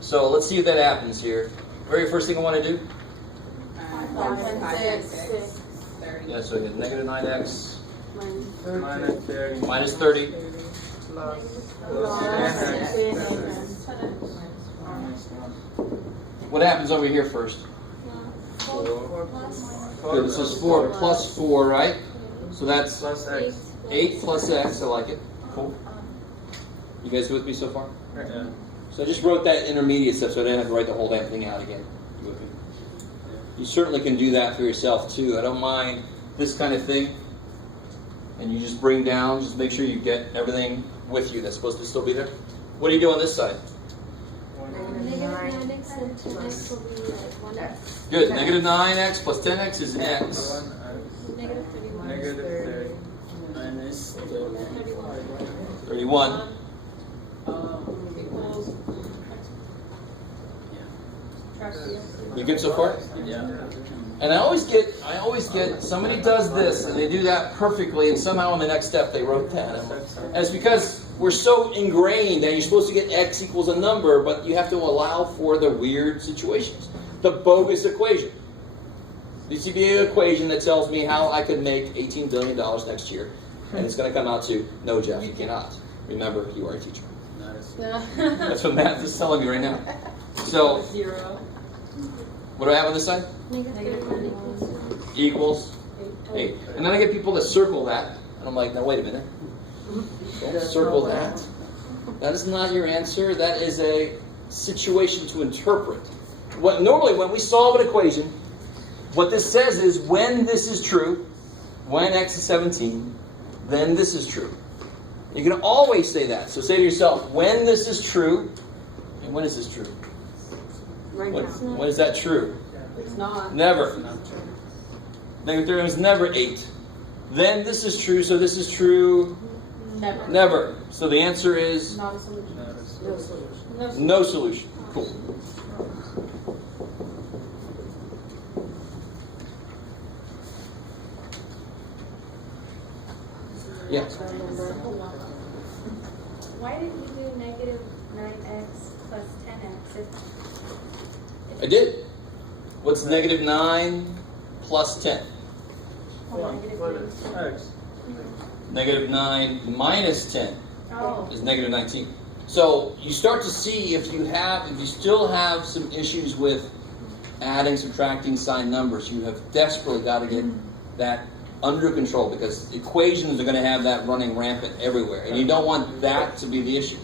So let's see if that happens here. Very first thing I want to do. Yeah, so you get negative 9x minus 30 What happens over here first? Good, this is 4 plus 4, right? So that's Plus X. 8 plus x. I like it. Cool. You guys with me so far? Yeah. So I just wrote that intermediate stuff so I didn't have to write the whole damn thing out again. You with me? You certainly can do that for yourself too. I don't mind this kind of thing. And you just bring down, just make sure you get everything with you that's supposed to still be there. What do you do on this side? Good. Negative 9x plus 10x is x. Negative 30 minus 31. Equals. You good so far? Yeah. And I always get somebody does this and they do that perfectly, and somehow in the next step they wrote that. And it's because we're so ingrained that you're supposed to get x equals a number, but you have to allow for the weird situations. The bogus equation. The CBA equation that tells me how I could make $18 billion next year, and it's going to come out to, no, Jeff, you cannot. Remember, you are a teacher. not a solution. Yeah. That's what math is telling me right now. So, 0. what do I have on this side? Negative 39 equals Equals 8. And then I get people that circle that, and I'm like, now wait a minute. Don't circle that. That is not your answer. That is a situation to interpret. Normally, when we solve an equation, what this says is when this is true, when x is 17, then this is true. You can always say that. So say to yourself, when this is true, and when is this true? Right When, now. when is that true? It's not. Never. Negative 39 is never 8. Then this is true, so this is true. Never. Never. So the answer is Not a solution. Not a solution. No solution. no solution. Cool. Yeah. Why did you do negative 9x plus 10x? I did. What's negative 9 plus 10? X. Negative 9 minus 10 Oh. is negative 19. So you start to see if you still have some issues with adding, subtracting signed numbers, you have desperately got to get that under control, because equations are going to have that running rampant everywhere, and you don't want that to be the issue.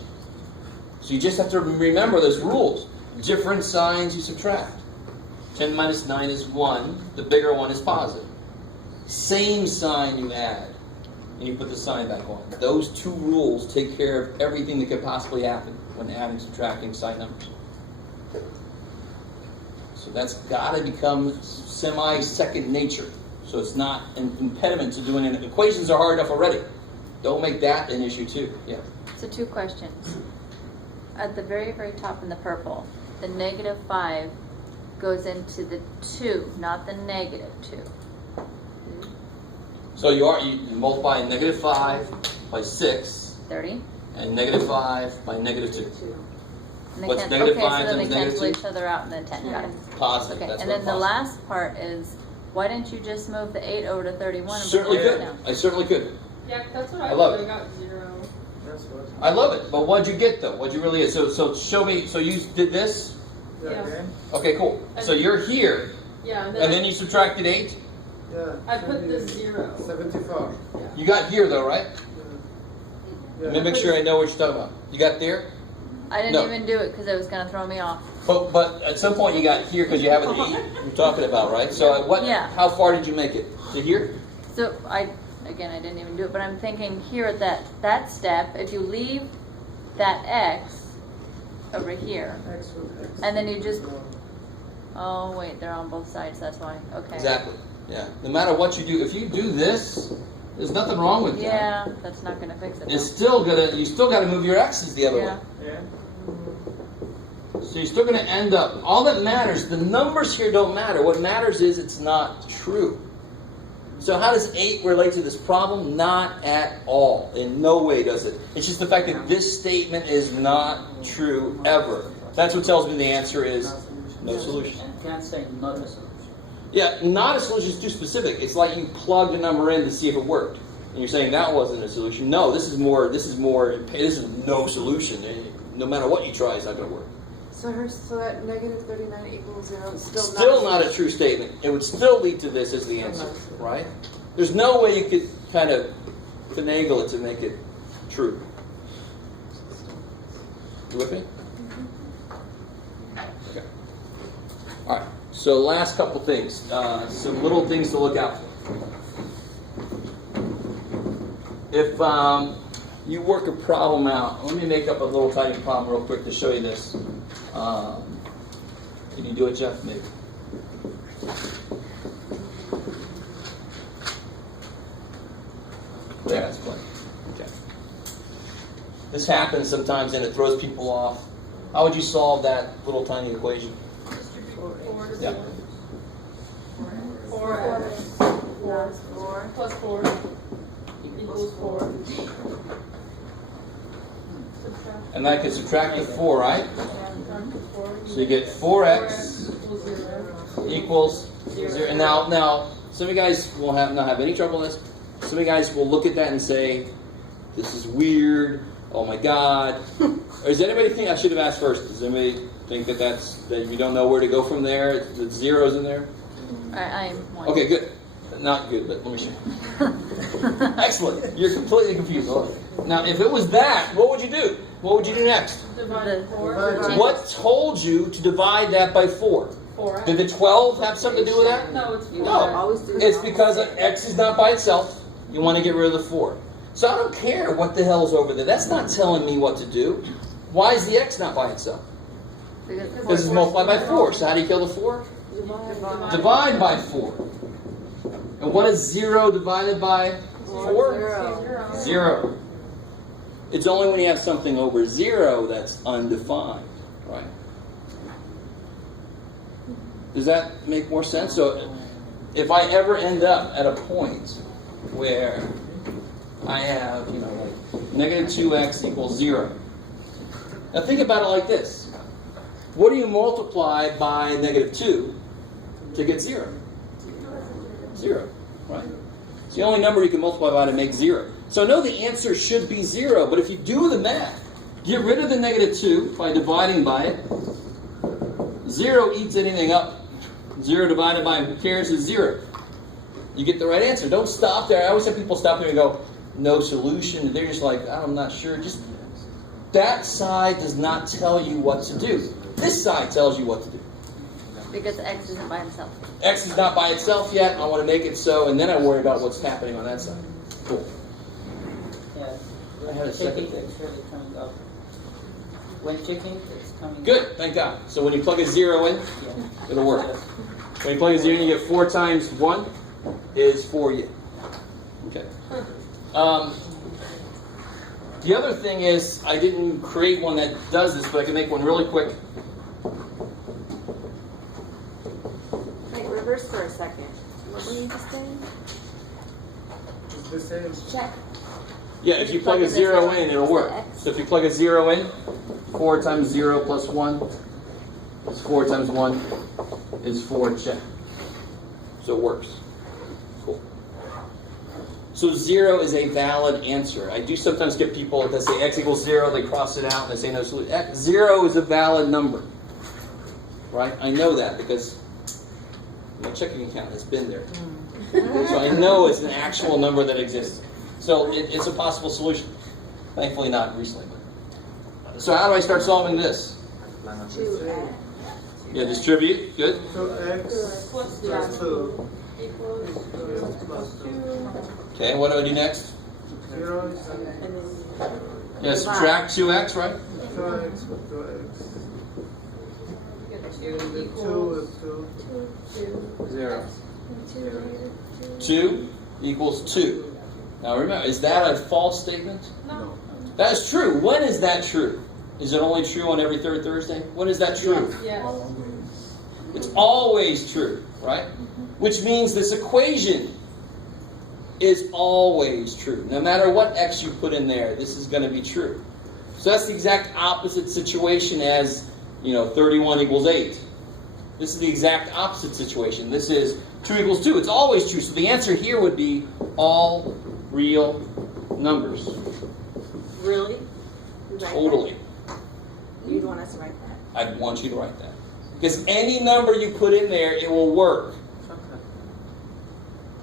So you just have to remember those rules. Different signs you subtract. 10 minus 9 is 1. The bigger one is positive. Same sign you add, and you put the sign back on. Those two rules take care of everything that could possibly happen when adding, subtracting signed numbers. So that's got to become semi-second nature. So it's not an impediment to doing it. Equations are hard enough already. Don't make that an issue too. Yeah. So 2 questions. At the very, very top in the purple, the negative 5 goes into the 2, not the negative 2. So you multiply negative 5 by 6, 30. and negative 5 by negative 2. And they What's can- negative okay, 5 so then they times negative cancel 2? each other out and then 10. Got it. Positive. Okay, That's and what then the positive. last part is, why didn't you just move the 8 over to 31? And Certainly put it could. down? I certainly could. Yeah, that's what I I love did. it. I got 0. That's what. I love it. But what'd you get though? What'd you really get? So show me. So you did this? Yeah. Okay, cool. So you're here, Yeah, and then you subtracted 8. Yeah. I put the 0. 74. You got here though, right? Yeah. Let me make sure I know what you're talking about. You got there? I didn't No. even do it because it was going to throw me off. But at some point you got here because you have an 8 you're talking about, right? So what? Yeah. How far did you make it? To here? So I didn't even do it, but I'm thinking here at that step, if you leave that X over here, X with X. and then you just, oh wait, they're on both sides, that's why, okay. Exactly. Yeah. No matter what you do, if you do this, there's nothing wrong with that. Yeah, that's not going to fix it. It's though. still you still got to move your X's the other Yeah. way. Yeah. So you're still going to end up, all that matters, the numbers here don't matter. What matters is it's not true. So how does 8 relate to this problem? Not at all. In no way does it. It's just the fact that this statement is not true ever. That's what tells me the answer is no solution. And can't say not a solution. Yeah, not a solution is too specific. It's like you plugged a number in to see if it worked. And you're saying that wasn't a solution. No, this is no solution. No matter what you try, it's not going to work. So that negative 39 equals 0 is Still not a true statement. It would still lead to this as the answer, right? There's no way you could kind of finagle it to make it true. You with me? Okay. All right. So last couple things. Some little things to look out for. If you work a problem out, let me make up a little tiny problem real quick to show you this. Can you do it, Jeff? Maybe. Yeah, that's fine. Okay. This happens sometimes and it throws people off. How would you solve that little tiny equation? Yeah. 4x 4. plus 4 equals 4. Subtract. And I could subtract the 4, right? Subtract the 4. So you get 4x equals 0. equals 0. And now, some of you guys will not have any trouble with this. Some of you guys will look at that and say, this is weird. Oh my God. Or does anybody think I should have asked first? Does anybody think that you don't know where to go from there? The zero's in there? I'm one. Okay, good. Not good, but let me show you. Excellent. You're completely confused. Now, if it was that, what would you do? What would you do next? Divide 4. What told you to divide that by 4? 4. Did the 12 have something to do with that? No, it's 4. No. It's because x is not by itself. You want to get rid of the 4. So I don't care what the hell's over there. That's not telling me what to do. Why is the x not by itself? Because it's multiplied by 4. So how do you kill the 4? Divide by 4. And what is 0 divided by 4? 0. It's only when you have something over 0 that's undefined, right? Does that make more sense? So if I ever end up at a point where I have, like negative 2x equals 0. Now think about it like this. What do you multiply by negative 2 to get 0? 0, right? It's the only number you can multiply by to make 0. So no, the answer should be 0, but if you do the math, get rid of the negative 2 by dividing by it. 0 eats anything up. 0 divided by, who cares, is 0. You get the right answer. Don't stop there. I always have people stop there and go, no solution. They're just like, I'm not sure. Just that side does not tell you what to do. This side tells you what to do. Because x isn't by itself. X is not by itself yet. I want to make it so, and then I worry about what's happening on that side. Cool. Yeah. I had a second thing. It's really coming up. When checking, it's coming Good, thank God. So when you plug a 0 in, up. Yeah. it'll work. When you plug a 0 in, you get 4 times 1 is 4y. Okay. The other thing is, I didn't create one that does this, but I can make one really quick. Wait, reverse for a second. What were you just saying? This is Check. Yeah, if you plug a 0 in, it'll work. So if you plug a 0 in, 4 times 0 plus 1 is 4 times 1 is 4, check. So it works. Cool. So 0 is a valid answer. I do sometimes get people that say x equals 0, they cross it out, and they say no solution. 0 is a valid number. Right? I know that because my checking account has been there. So I know it's an actual number that exists. So it's a possible solution. Thankfully not recently. But. So how do I start solving this? Yeah, distribute. Good. so x Plus plus 2 equals 2. Okay, what do I do next? 0 Yeah, subtract 2x, right? 2x with 2x. Get 2 And the 2 equals with 2. 0. 2. 2 equals 2. Now remember, is that a false statement? No. That is true. When is that true? Is it only true on every third Thursday? When is that true? Yes. It's always true, right? Which means this equation is always true. No matter what x you put in there, this is going to be true. So that's the exact opposite situation as, 31 equals 8. This is the exact opposite situation. This is 2 equals 2. It's always true. So the answer here would be all real numbers. Really? You write Totally. that? You'd want us to write that? I'd want you to write that. Because any number you put in there, it will work.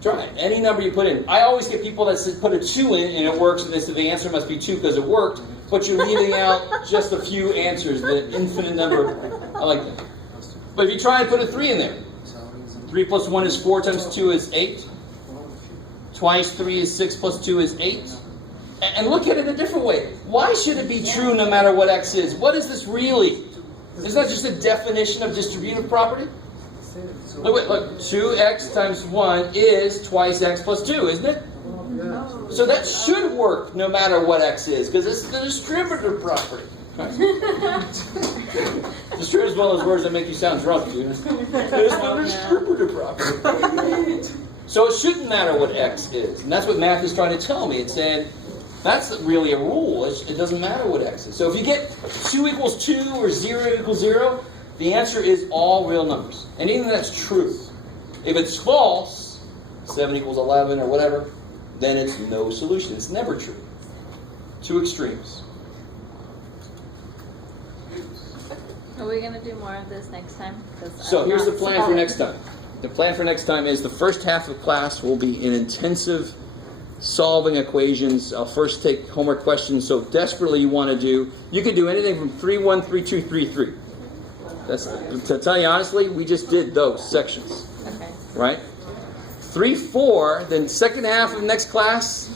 Try it. Any number you put in. I always get people that put a 2 in and it works, and they say the answer must be 2 because it worked, but you're leaving out just a few answers, the infinite number. I like that. But if you try and put a 3 in there, 3 plus 1 is 4 times 2 is 8. Twice 3 is 6 plus 2 is 8. And look at it a different way. Why should it be true no matter what x is? What is this really? Isn't that just a definition of distributive property? Look, 2x times 1 is twice x plus 2, isn't it? So that should work no matter what x is, because it's the distributive property. Right? Distributive is one of those words that make you sound drunk, dude. It's the distributive property. So it shouldn't matter what x is. And that's what math is trying to tell me. It's saying, that's really a rule. It doesn't matter what x is. So if you get 2 equals 2 or 0 equals 0, the answer is all real numbers. And even that's true. If it's false, 7 equals 11 or whatever, then it's no solution. It's never true. Two extremes. Are we gonna do more of this next time? 'Cause So I'm here's the not plan for solid. next time. The plan for next time is the first half of class will be in intensive solving equations. I'll first take homework questions so desperately you want to do. You can do anything from 3-1, 3-2, 3-3. That's, to tell you honestly, we just did those sections, Okay. right? 3-4, then second half of next class,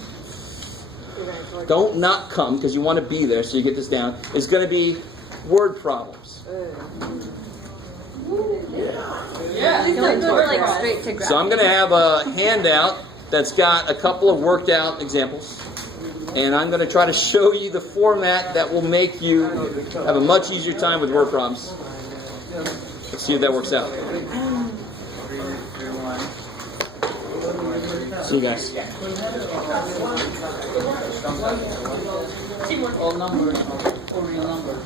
don't not come because you want to be there so you get this down, is going to be word problems. We're like straight to graph. So I'm going to have a handout that's got a couple of worked out examples. And I'm going to try to show you the format that will make you have a much easier time with word problems. Let's see if that works out. 3-1. See you guys. All numbers, all real numbers.